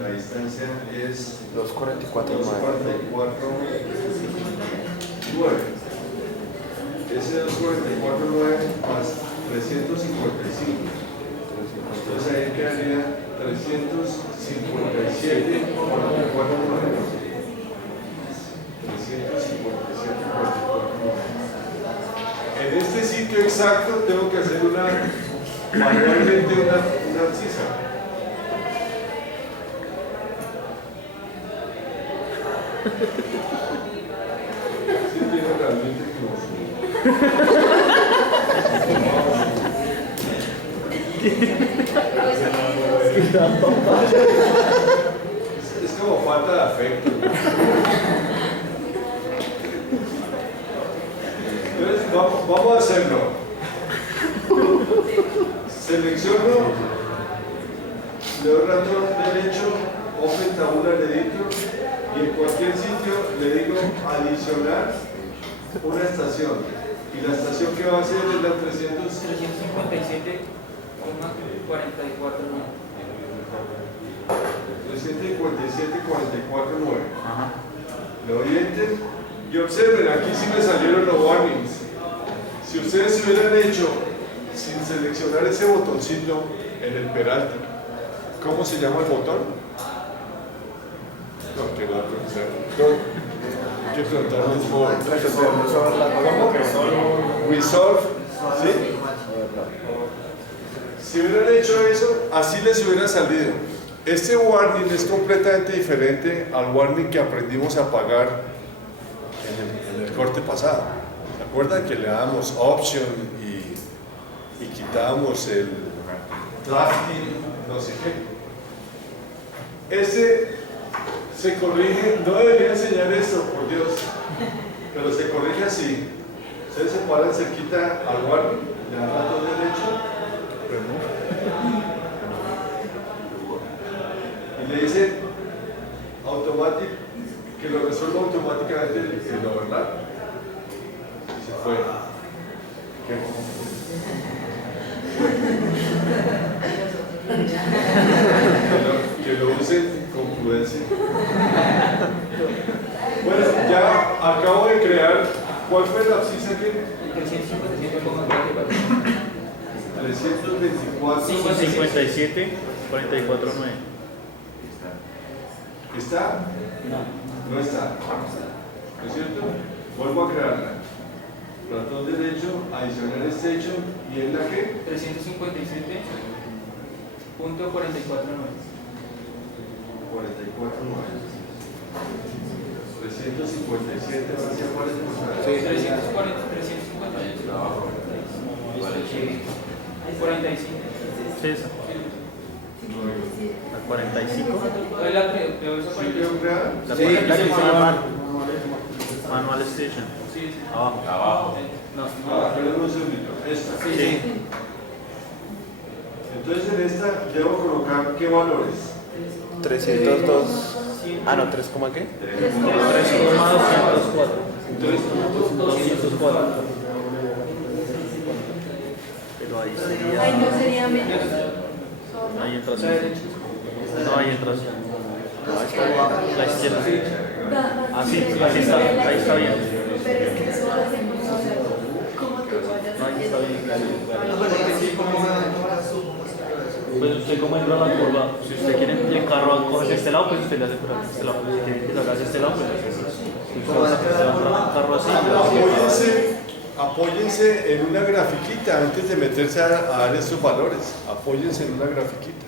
La distancia es 244,9. 244,9. Ese 244,9 más 355. Entonces ahí quedaría 357,4,9. 357,4,9. En este sitio exacto tengo que hacer manualmente una abscisa. Sí, tiene realmente que Es como falta de afecto. Entonces, vamos a hacerlo. Selecciono, le doy ratón derecho, open tabular editor, y en cualquier sitio le digo adicionar una estación. Y la estación que va a ser es la 357.44.9. Ajá. Le doy enter y observen, aquí sí me salieron los warnings. Si ustedes se hubieran hecho sin seleccionar ese botoncito en el peralte, ¿cómo se llama el botón? No, que no, profesor. Hay que preguntarles por ¿cómo? Resolve, ¿sí? Si hubieran hecho eso, así les hubiera salido. Este warning es completamente diferente al warning que aprendimos a apagar en el corte pasado. ¿Se acuerdan que le dábamos option y quitábamos el drafting, no sé qué? Ese se corrige, no debería enseñar esto, por Dios, pero se corrige así. Ustedes se paran cerquita al warning, le dan ratón derecho, y le dice automatic, que lo resuelva automáticamente el overlap. Y se fue. Que lo usen con prudencia. Bueno, ya acabo de crear. ¿Cuál fue la abscisa que? 324. 57, 44, 9. ¿Está? No está. ¿No es cierto? Vuelvo a crearla. Ratón derecho, adicionar este hecho, ¿y es la que? 357.449. 357, ¿hacia cuál es? Sí, 340, 350. 45. Sí, esa. La 45. La que ¿Sí quiero crear? La Sí, 45 sí, se llama Manual Station. Sí, sí. Abajo. Abajo. No, Pero un segundito. Esta. sí. Entonces en esta debo colocar ¿qué valores? 302. Ah, no, 3, ¿cómo qué? 3,204. 204. Pero ahí sería. Ahí no sería menos. Ahí entras. No, ahí entras. La izquierda. Así está, ahí está bien. Pero es que eso hace como tú vayas No, ahí está bien. ¿Cómo se Pues usted como entra a la curva, si usted quiere el carro coge hacia este lado, pues usted le hace curva hacia este lado. Si quiere que salga hacia este lado, pues usted va a entrar el carro así. Apóyense en una grafiquita antes de meterse a dar estos valores. Apóyense en una grafiquita.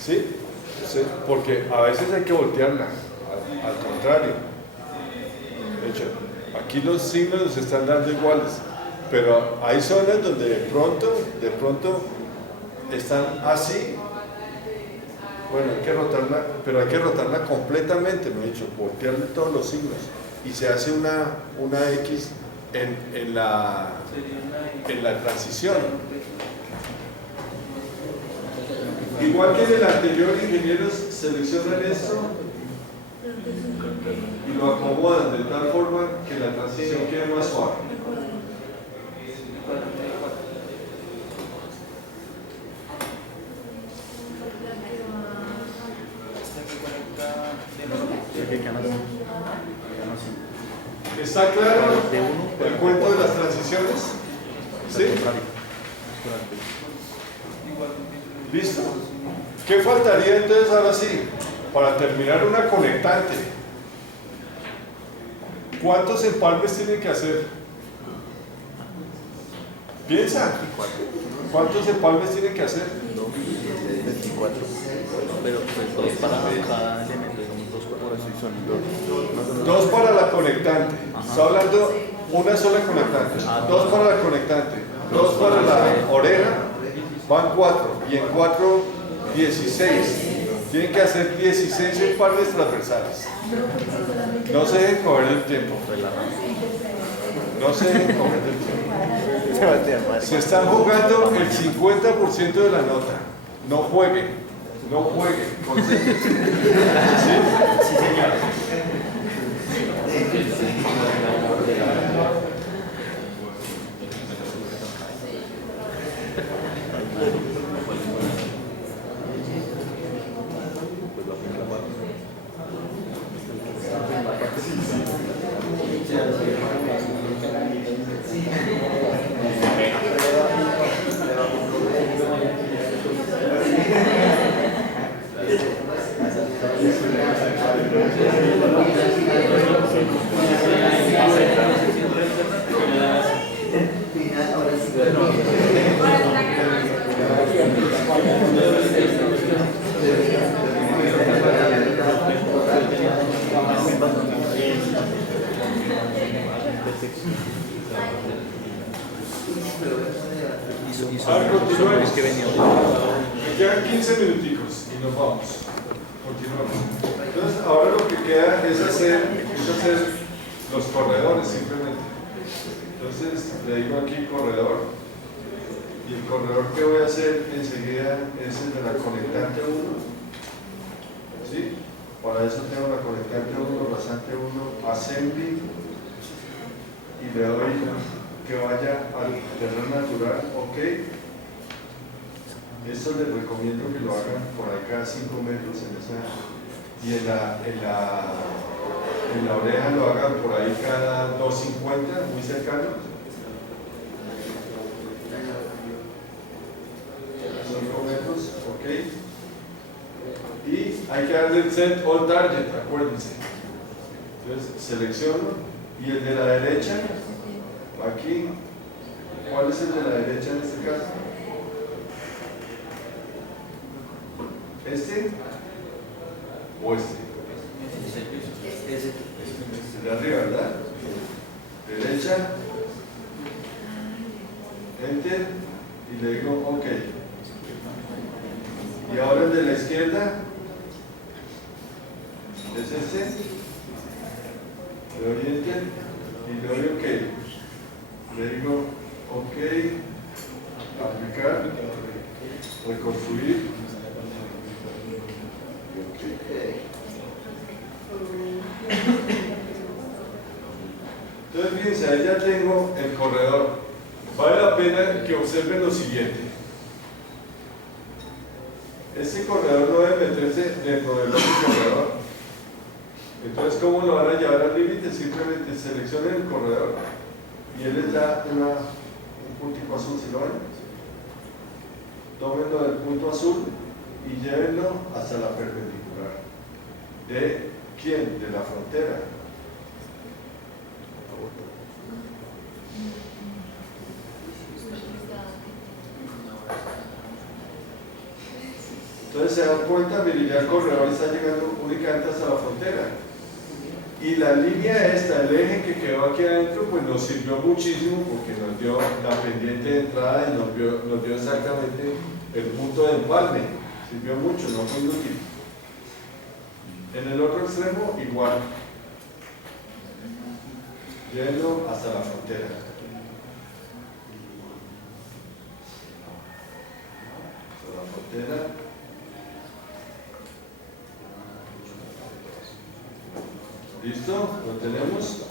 ¿Sí? Porque a veces hay que voltearla. Al contrario. De hecho, aquí los signos nos están dando iguales. Pero hay zonas donde de pronto están así. Bueno, hay que rotarla, pero hay que rotarla completamente, me he dicho, voltearle todos los signos. Y se hace una X en la transición. Igual que en el anterior, ingenieros seleccionan esto y lo acomodan de tal forma que la transición quede más suave. ¿Está claro el cuento de las transiciones? ¿Sí? ¿Listo? ¿Qué faltaría entonces ahora sí? Para terminar una conectante. ¿Cuántos empalmes tienen que hacer? Piensa. ¿Cuántos empalmes tienen que hacer? 24. Pero pues 2 para cada elemento, digamos 2 por así son 2. 2 para la conectante. Está hablando una sola conectante. 2 para la conectante. 2 para la oreja. Van 4. Y en 4, 16. Tienen que hacer 16 pares transversales. No se dejen coger el tiempo. No se dejen coger el tiempo. Se están jugando el 50% de la nota. No jueguen. No jueguen. Concéntrense. ¿Sí? Sí, señor. Continuemos. Me quedan 15 minuticos y nos vamos. Continuamos. Entonces, ahora lo que queda es hacer los corredores simplemente. Entonces, le digo aquí corredor. Y el corredor que voy a hacer enseguida es el de la conectante 1. ¿Sí? Para eso tengo la conectante 1, rasante 1, assembly. Y le doy que vaya al terreno natural, ok. Esto les recomiendo que lo hagan por ahí cada 5 metros y en la oreja lo hagan por ahí cada 250, muy cercano. 5 metros, ok. Y hay que darle el set all target, acuérdense. Entonces selecciono y el de la derecha, aquí, ¿cuál es el de la derecha en este caso? ¿Este? ¿O este? El de arriba, ¿verdad? Derecha, enter, y le digo ok. Y ahora el de la izquierda, ¿es este? Le doy enter y le doy ok. Le digo ok, aplicar, reconstruir. Entonces fíjense, ahí ya tengo el corredor. Vale la pena que observen lo siguiente. Este corredor no debe meterse dentro del otro corredor. Entonces, ¿cómo lo van a llevar al límite? Simplemente seleccionen el corredor y él les da un puntico azul, ¿sí lo ven? Tómenlo del punto azul y llévenlo hasta la perpendicular. ¿De quién? De la frontera. Entonces se dan cuenta, miren, ya el corredor está llegando únicamente hasta la frontera. Y la línea esta, el eje que quedó aquí adentro, pues nos sirvió muchísimo porque nos dio la pendiente de entrada y nos dio exactamente el punto de empalme. Sirvió mucho, no fue inútil. En el otro extremo, igual. Yendo hasta la frontera. Hasta la frontera. ¿Listo? ¿Lo tenemos?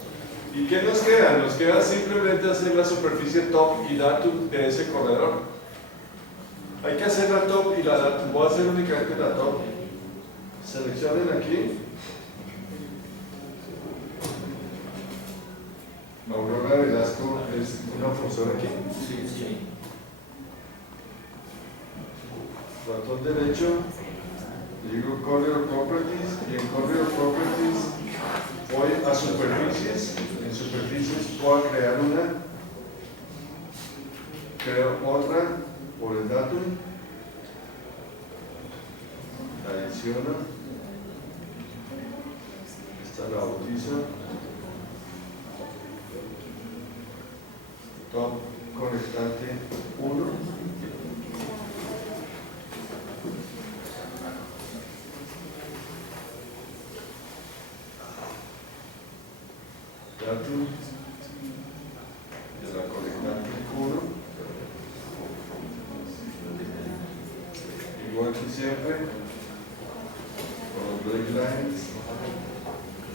¿Y qué nos queda? Nos queda simplemente hacer la superficie top y datum de ese corredor. Hay que hacer la top y la datum. Voy a hacer únicamente la top. Seleccionen aquí. Aurora Velasco es una función aquí. Sí. Ratón derecho. Digo Corridor Properties y en Corridor Properties voy a superficies. En superficies voy a crear una. Creo otra por el datum. La adiciono. Esta la bautizo. Top conectante 1. datum de la conectante 1, igual que siempre, con los break lines,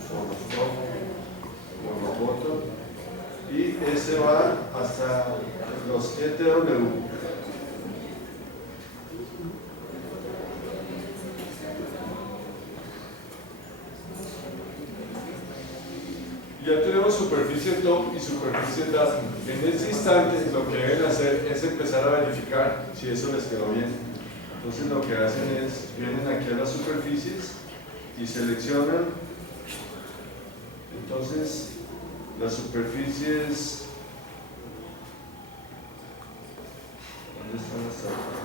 con los top, con los bottom, y ese va hasta los ETW. Ya tenemos superficie top y superficie datum. En este instante lo que deben hacer es empezar a verificar si eso les quedó bien. Entonces lo que hacen es, vienen aquí a las superficies y seleccionan. Entonces las superficies, ¿dónde están las tablas?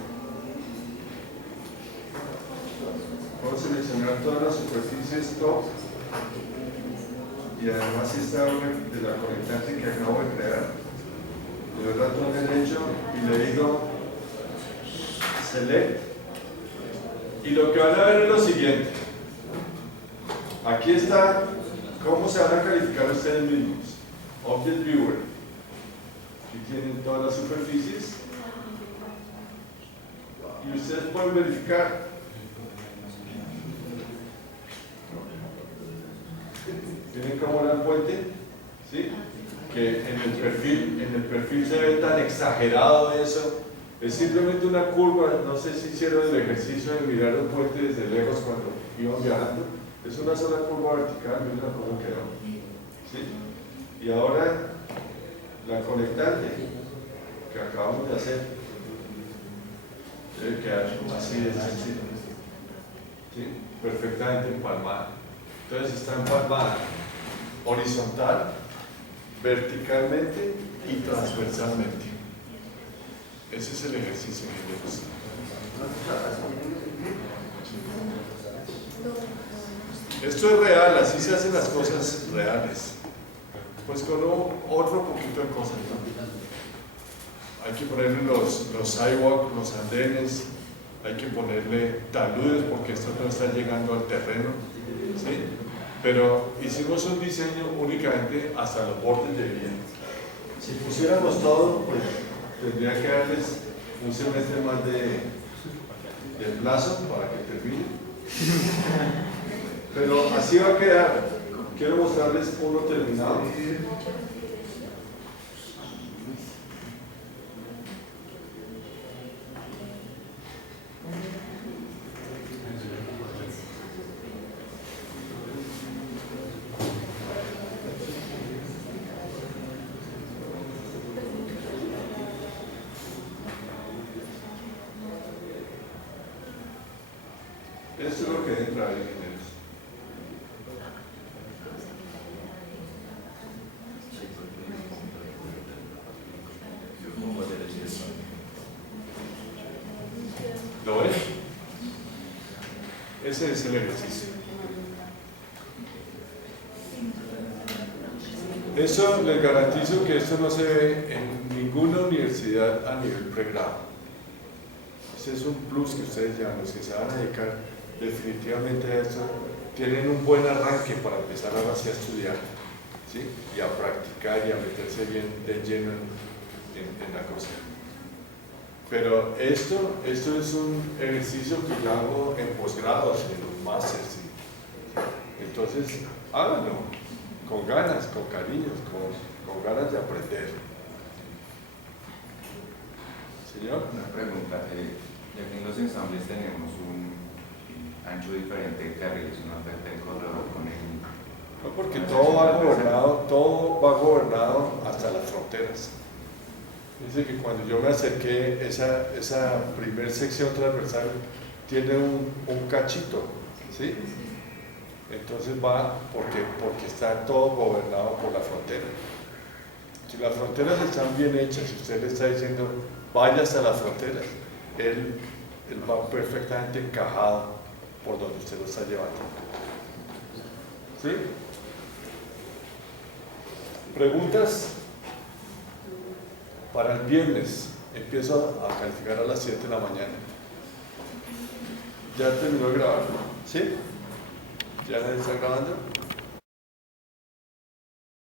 Puedo seleccionar todas las superficies top y además esta de la conectante que acabo de crear. Le doy ratón derecho y le digo select, y lo que van a ver es lo siguiente. Aquí está cómo se van a calificar ustedes mismos. Object Viewer, aquí tienen todas las superficies y ustedes pueden verificar. ¿Tienen cómo era el puente? ¿Sí? Que en el perfil se ve tan exagerado eso. Es simplemente una curva. No sé si hicieron el ejercicio de mirar el puente desde lejos cuando iban viajando. Es una sola curva vertical, miren cómo quedó. ¿Sí? Y ahora la conectante que acabamos de hacer debe quedar así de sencillo. ¿Sí? Perfectamente empalmada. Entonces está empalmada horizontal, verticalmente y transversalmente. Ese es el ejercicio, ingenieros. Esto es real, así se hacen las cosas reales. Pues con otro poquito de cosas, ¿no? Hay que ponerle los sidewalks, los andenes, hay que ponerle taludes porque esto no está llegando al terreno, ¿sí? Pero hicimos un diseño únicamente hasta los bordes de vía. Si pusiéramos todo, pues tendría que darles un semestre más de plazo para que termine. Pero así va a quedar. Quiero mostrarles uno terminado. Esto es lo que entra ahí, ingenieros. ¿Lo ven? Ese es el ejercicio. Eso les garantizo que esto no se ve en ninguna universidad a nivel pregrado. Ese es un plus que ustedes ya, los que se van a dedicar definitivamente a esto, tienen un buen arranque para empezar ahora sí a estudiar, ¿sí? Y a practicar y a meterse bien de lleno en la cosa. Pero esto es un ejercicio que yo hago en posgrados, en los másteres, ¿sí? Entonces, háganlo con ganas, con cariño, con ganas de aprender. Señor. Una pregunta, ya que en los ensambles tenemos un ancho diferente de carriles, una oferta de corredor con el... No, porque todo va gobernado hasta las fronteras. Dice que cuando yo me acerqué, esa primer sección transversal tiene un cachito, ¿sí? Entonces va porque está todo gobernado por la frontera. Si las fronteras están bien hechas, si usted le está diciendo vaya hasta las fronteras, él va perfectamente encajado por donde usted lo está llevando. ¿Sí? ¿Preguntas? Para el viernes empiezo a calificar a las 7 de la mañana. ¿Ya terminó de grabar? ¿Sí? ¿Ya nadie está grabando?